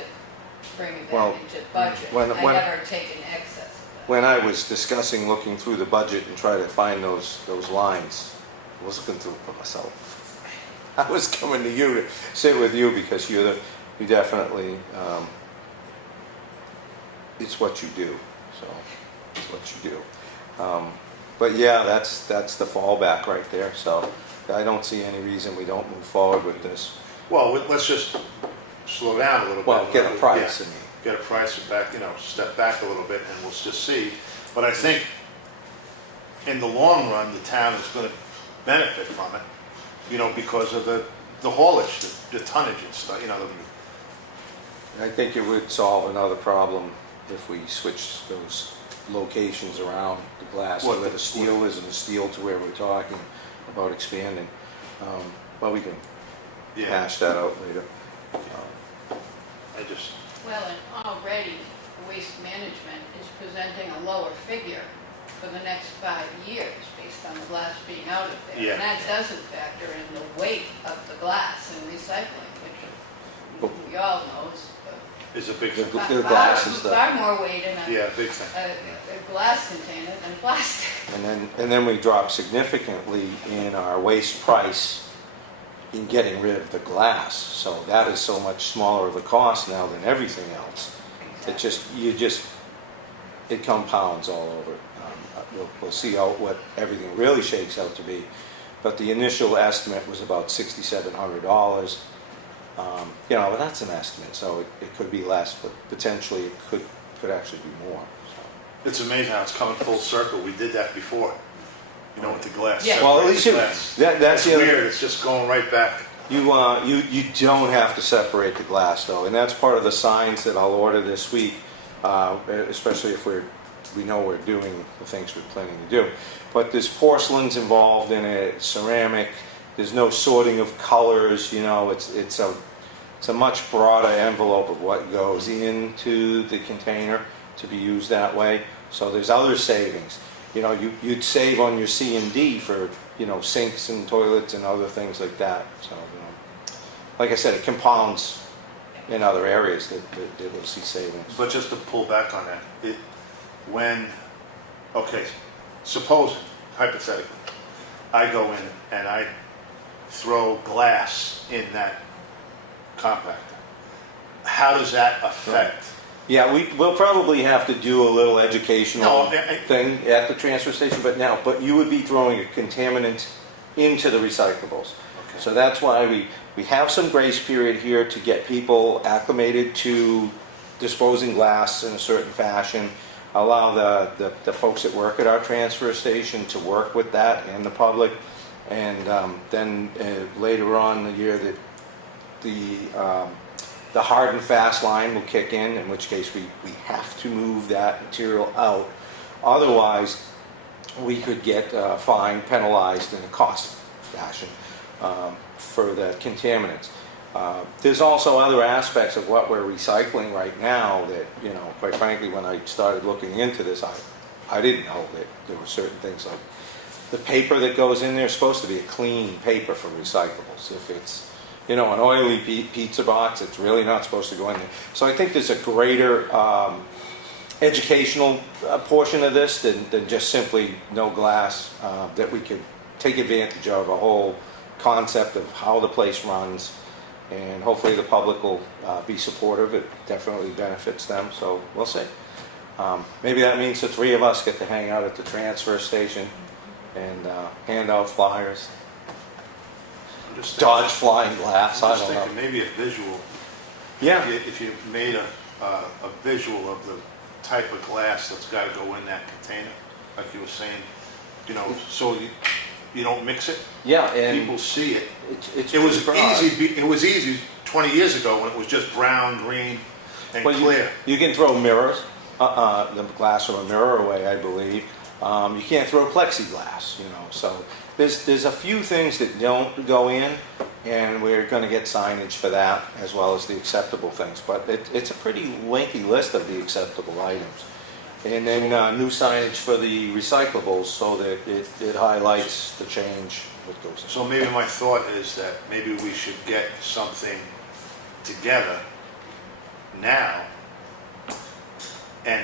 bring Well, that into budget. when- I never take an excess of that. When I was discussing looking through the budget and try to find those lines, I wasn't looking through it for myself. I was coming to you to sit with you because you definitely, it's what you do, so it's what you do. But yeah, that's the fallback right there, so I don't see any reason we don't move forward with this. Well, let's just slow down a little bit. Well, get a price, Yeah. I mean. Get a price and back, you know, step back a little bit and we'll just see. But I think in the long run, the town is going to benefit from it, you know, because of the haulage, the tonnage and stuff, you know. I think it would solve another problem if we switch those locations around the glass, What, where the steel is and the steel to where we're talking about expanding. But we can Yeah, hash that out later. I just, Well, and already Waste Management is presenting a lower figure for the next 5 years based on the glass being out of there. Yeah. And that doesn't factor in the weight of the glass in recycling, which we all know is is a big The thing. gl- glass is the- far more weight in Yeah, big thing. a glass container than plastic. And then we drop significantly in our waste price in getting rid of the glass. So that is so much smaller of a cost now than everything else. It compounds all over. We'll see what everything really shakes out to be. But the initial estimate was about $6,700. You know, but that's an estimate, so it could be less, but potentially it could actually be more. So. It's amazing how it's coming full circle. We did that before, you know, with the glass. Yeah. Well, at Separate least the glass. that's the It's other. weird, it's just going right back. You don't have to separate the glass though, and that's part of the signs that I'll order this week, especially if we know we're doing the things we're planning to do. But there's porcelains involved in it, ceramic. There's no sorting of colors. You know, it's a much broader envelope of what goes into the container to be used that way. So there's other savings. You know, you'd save on your C&D for, you know, sinks and toilets and other things like that. So, like I said, it compounds in other areas that we'll see savings. But just to pull back on that, suppose, hypothetically, I go in and I throw glass in that compactor. How does that affect? Yeah, we'll probably have to do a little educational No, thing at the transfer station, but you would be throwing a contaminant into the recyclables. Okay. So that's why we have some grace period here to get people acclimated to disposing glass in a certain fashion, allow the folks that work at our transfer station to work with that and the public, and then later on in the year that the hard and fast line will kick in which case we have to move that material out. Otherwise, we could get fined, penalized in a cost fashion for the contaminants. There's also other aspects of what we're recycling right now that, you know, quite frankly, when I started looking into this, I didn't know that there were certain things like the paper that goes in there is supposed to be a clean paper for recyclables. If it's, you know, an oily pizza box, it's really not supposed to go in there. So I think there's a greater educational portion of this than just simply no glass that we could take advantage of a whole concept of how the place runs, and hopefully the public will be supportive. It definitely benefits them, so we'll see. Maybe that means the three of us get to hang out at the transfer station and hand out flyers, I'm just dodge flying glass, I I'm just don't know. thinking maybe a visual. Yeah, If you made a visual of the type of glass that's got to go in that container, like you were saying, you know, so you don't mix it. yeah, and People see it. it's It was pretty broad. easy. It was easy 20 years ago when it was just brown, green, and Well, clear. you can throw mirrors, the glass from a mirror away, I believe. You can't throw plexiglass, you know. So there's a few things that don't go in, and we're going to get signage for that as well as the acceptable things. But it's a pretty lengthy list of the acceptable items. And then new signage for the recyclables so that it highlights the change what goes in. So maybe my thought is that maybe we should get something together now and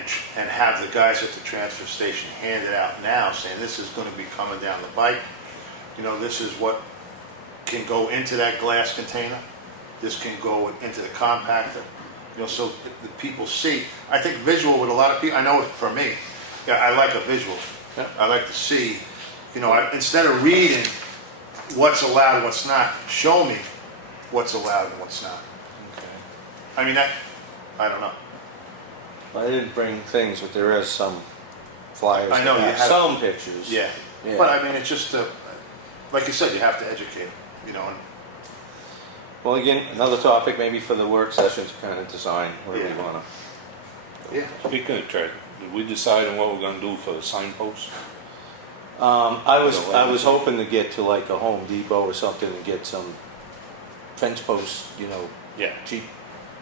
have the guys at the transfer station hand it out now, saying this is going to be coming down the bike. You know, this is what can go into that glass container. This can go into the compactor. You know, so the people see. I think visual with a lot of people. I know for me, yeah, I like a visual. Yeah. I like to see. You know, instead of reading what's allowed and what's not, show me what's allowed and what's not. Okay. I mean, that, I don't know. I didn't bring things, but there is some flyers. I know that you have have- some pictures. Yeah. Yeah. But I mean, it's just, like you said, you have to educate them, you know. And Well, again, another topic maybe for the work session to kind of design where we Yeah. want to. yeah. Speaking of traffic, did we decide on what we're gonna do for the signposts? I was hoping to get to like a Home Depot or something and get some fence posts, you know, Yeah. cheap,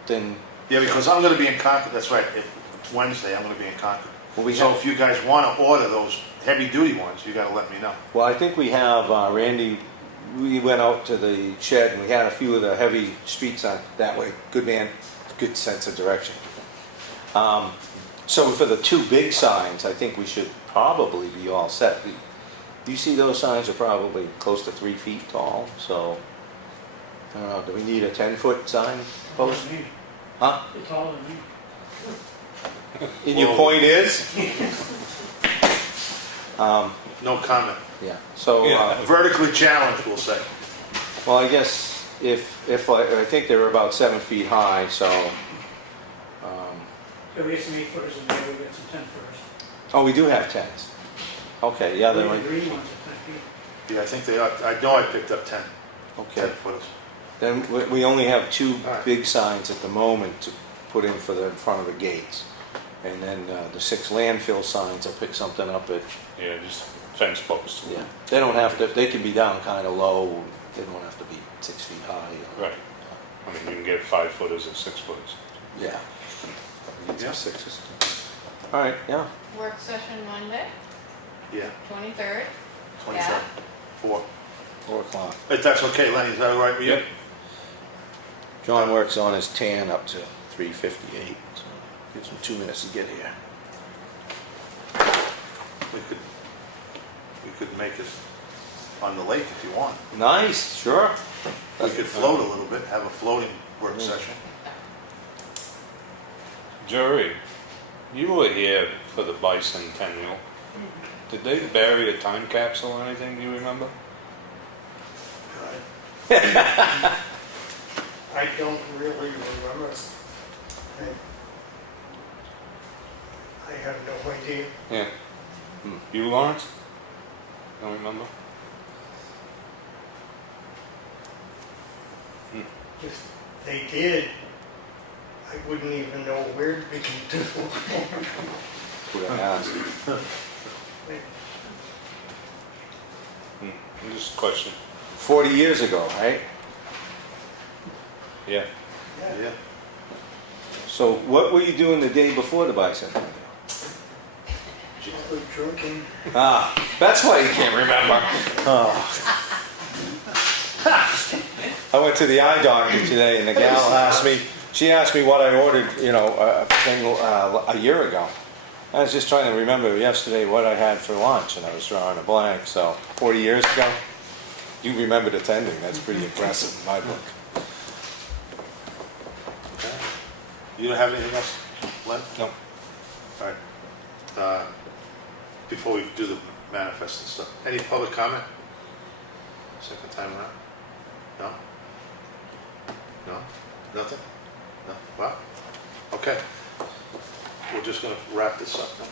thin. Yeah, because I'm going to be in Concord. That's right. It's Wednesday. I'm going to be in Concord. Well, we So have, if you guys want to order those heavy-duty ones, you got to let me know. well, I think we have Randy. We went out to the shed and we had a few of the heavy street signs that way. Good man, good sense of direction. So for the two big signs, I think we should probably be all set. You see those signs are probably close to 3 feet tall, so I don't know, do we need a 10-foot sign post? Huh? You're taller than me. And your point is? No comment. Yeah, so, Vertically challenged, we'll say. well, I guess if I think they were about 7 feet high, so, Yeah, we have some 8-footers in there, we got some 10-footers. oh, we do have 10s. Okay, yeah, The then, green ones are 10 feet. Yeah, I think they are. I know I picked up 10 okay. footers. Then we only have two All right. big signs at the moment to put in for the in front of the gates. And then the 6 landfill signs, I'll pick something up at, Yeah, just fence posts. yeah, they don't have to, they can be down kind of low, they don't have to be 6 feet high. Right. I mean, you can get 5-footers and 6-footers. Yeah. Get some Yeah. 6s. All right, yeah. Work session Monday, Yeah, 23rd. 27. 4. 4 o'clock. If that's okay, Lenny, is that all right with you? Yep. John works on his tan up to 3:58, so gives him 2 minutes to get here. We could make it on the lake if you want. Nice, sure. We could float a little bit, have a floating work session. Jerry, you were here for the bicentennial. Did they bury a time capsule or anything, do you remember? I don't really remember. I have no idea. Yeah. You, Lawrence? Don't remember? If they did, I wouldn't even know where to begin to look for. What I asked. Just a question. 40 years ago, right? Yeah. Yeah. So what were you doing the day before the bicentennial? Just like drinking. Ah, that's why you can't remember. Oh. I went to the eye doctor today, and the gal asked me. She asked me what I ordered, you know, a thing a year ago, I was just trying to remember yesterday what I had for lunch, and I was drawing a blank. So 40 years ago, you remembered attending. That's pretty impressive in my book. Okay. You don't have anything else, Len? No. All right. Before we do the manifest and stuff, any public comment? Second time around? No? No? Nothing? No? Well, okay. We're just gonna wrap this up now.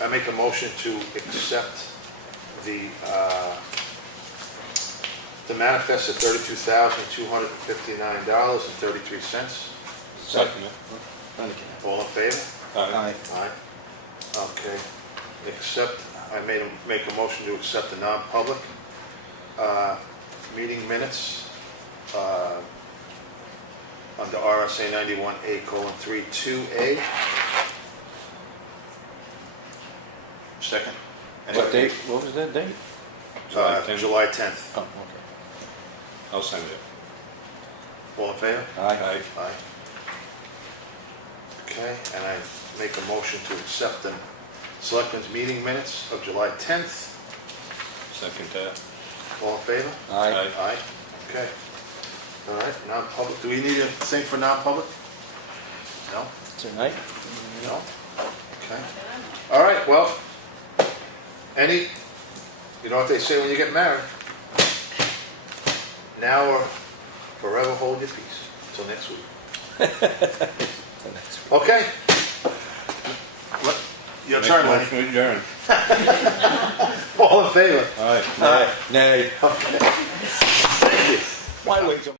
I make a motion to accept the manifest at $32,259.33. Second it. Thank you. All in favor? Aye. Aye. Okay. Make a motion to accept the non-public meeting minutes under RSA 91A:32A. Second. What date? What was that date? July 10th. July 10th. Oh, okay. I'll send it. All in favor? Aye. Aye. Okay, and I make a motion to accept the Selectmen's meeting minutes of July 10th. Second that. All in favor? Aye. Aye. Okay. All right, non-public. Do we need a thing for non-public? No? Tonight? No? Okay. All right, well, you know what they say when you get married? Now or forever hold your peace. Until next week. Okay. Your turn, Lenny. Motion adjourned. All in favor? All right. Nay. Okay. Thank you. Why wait till...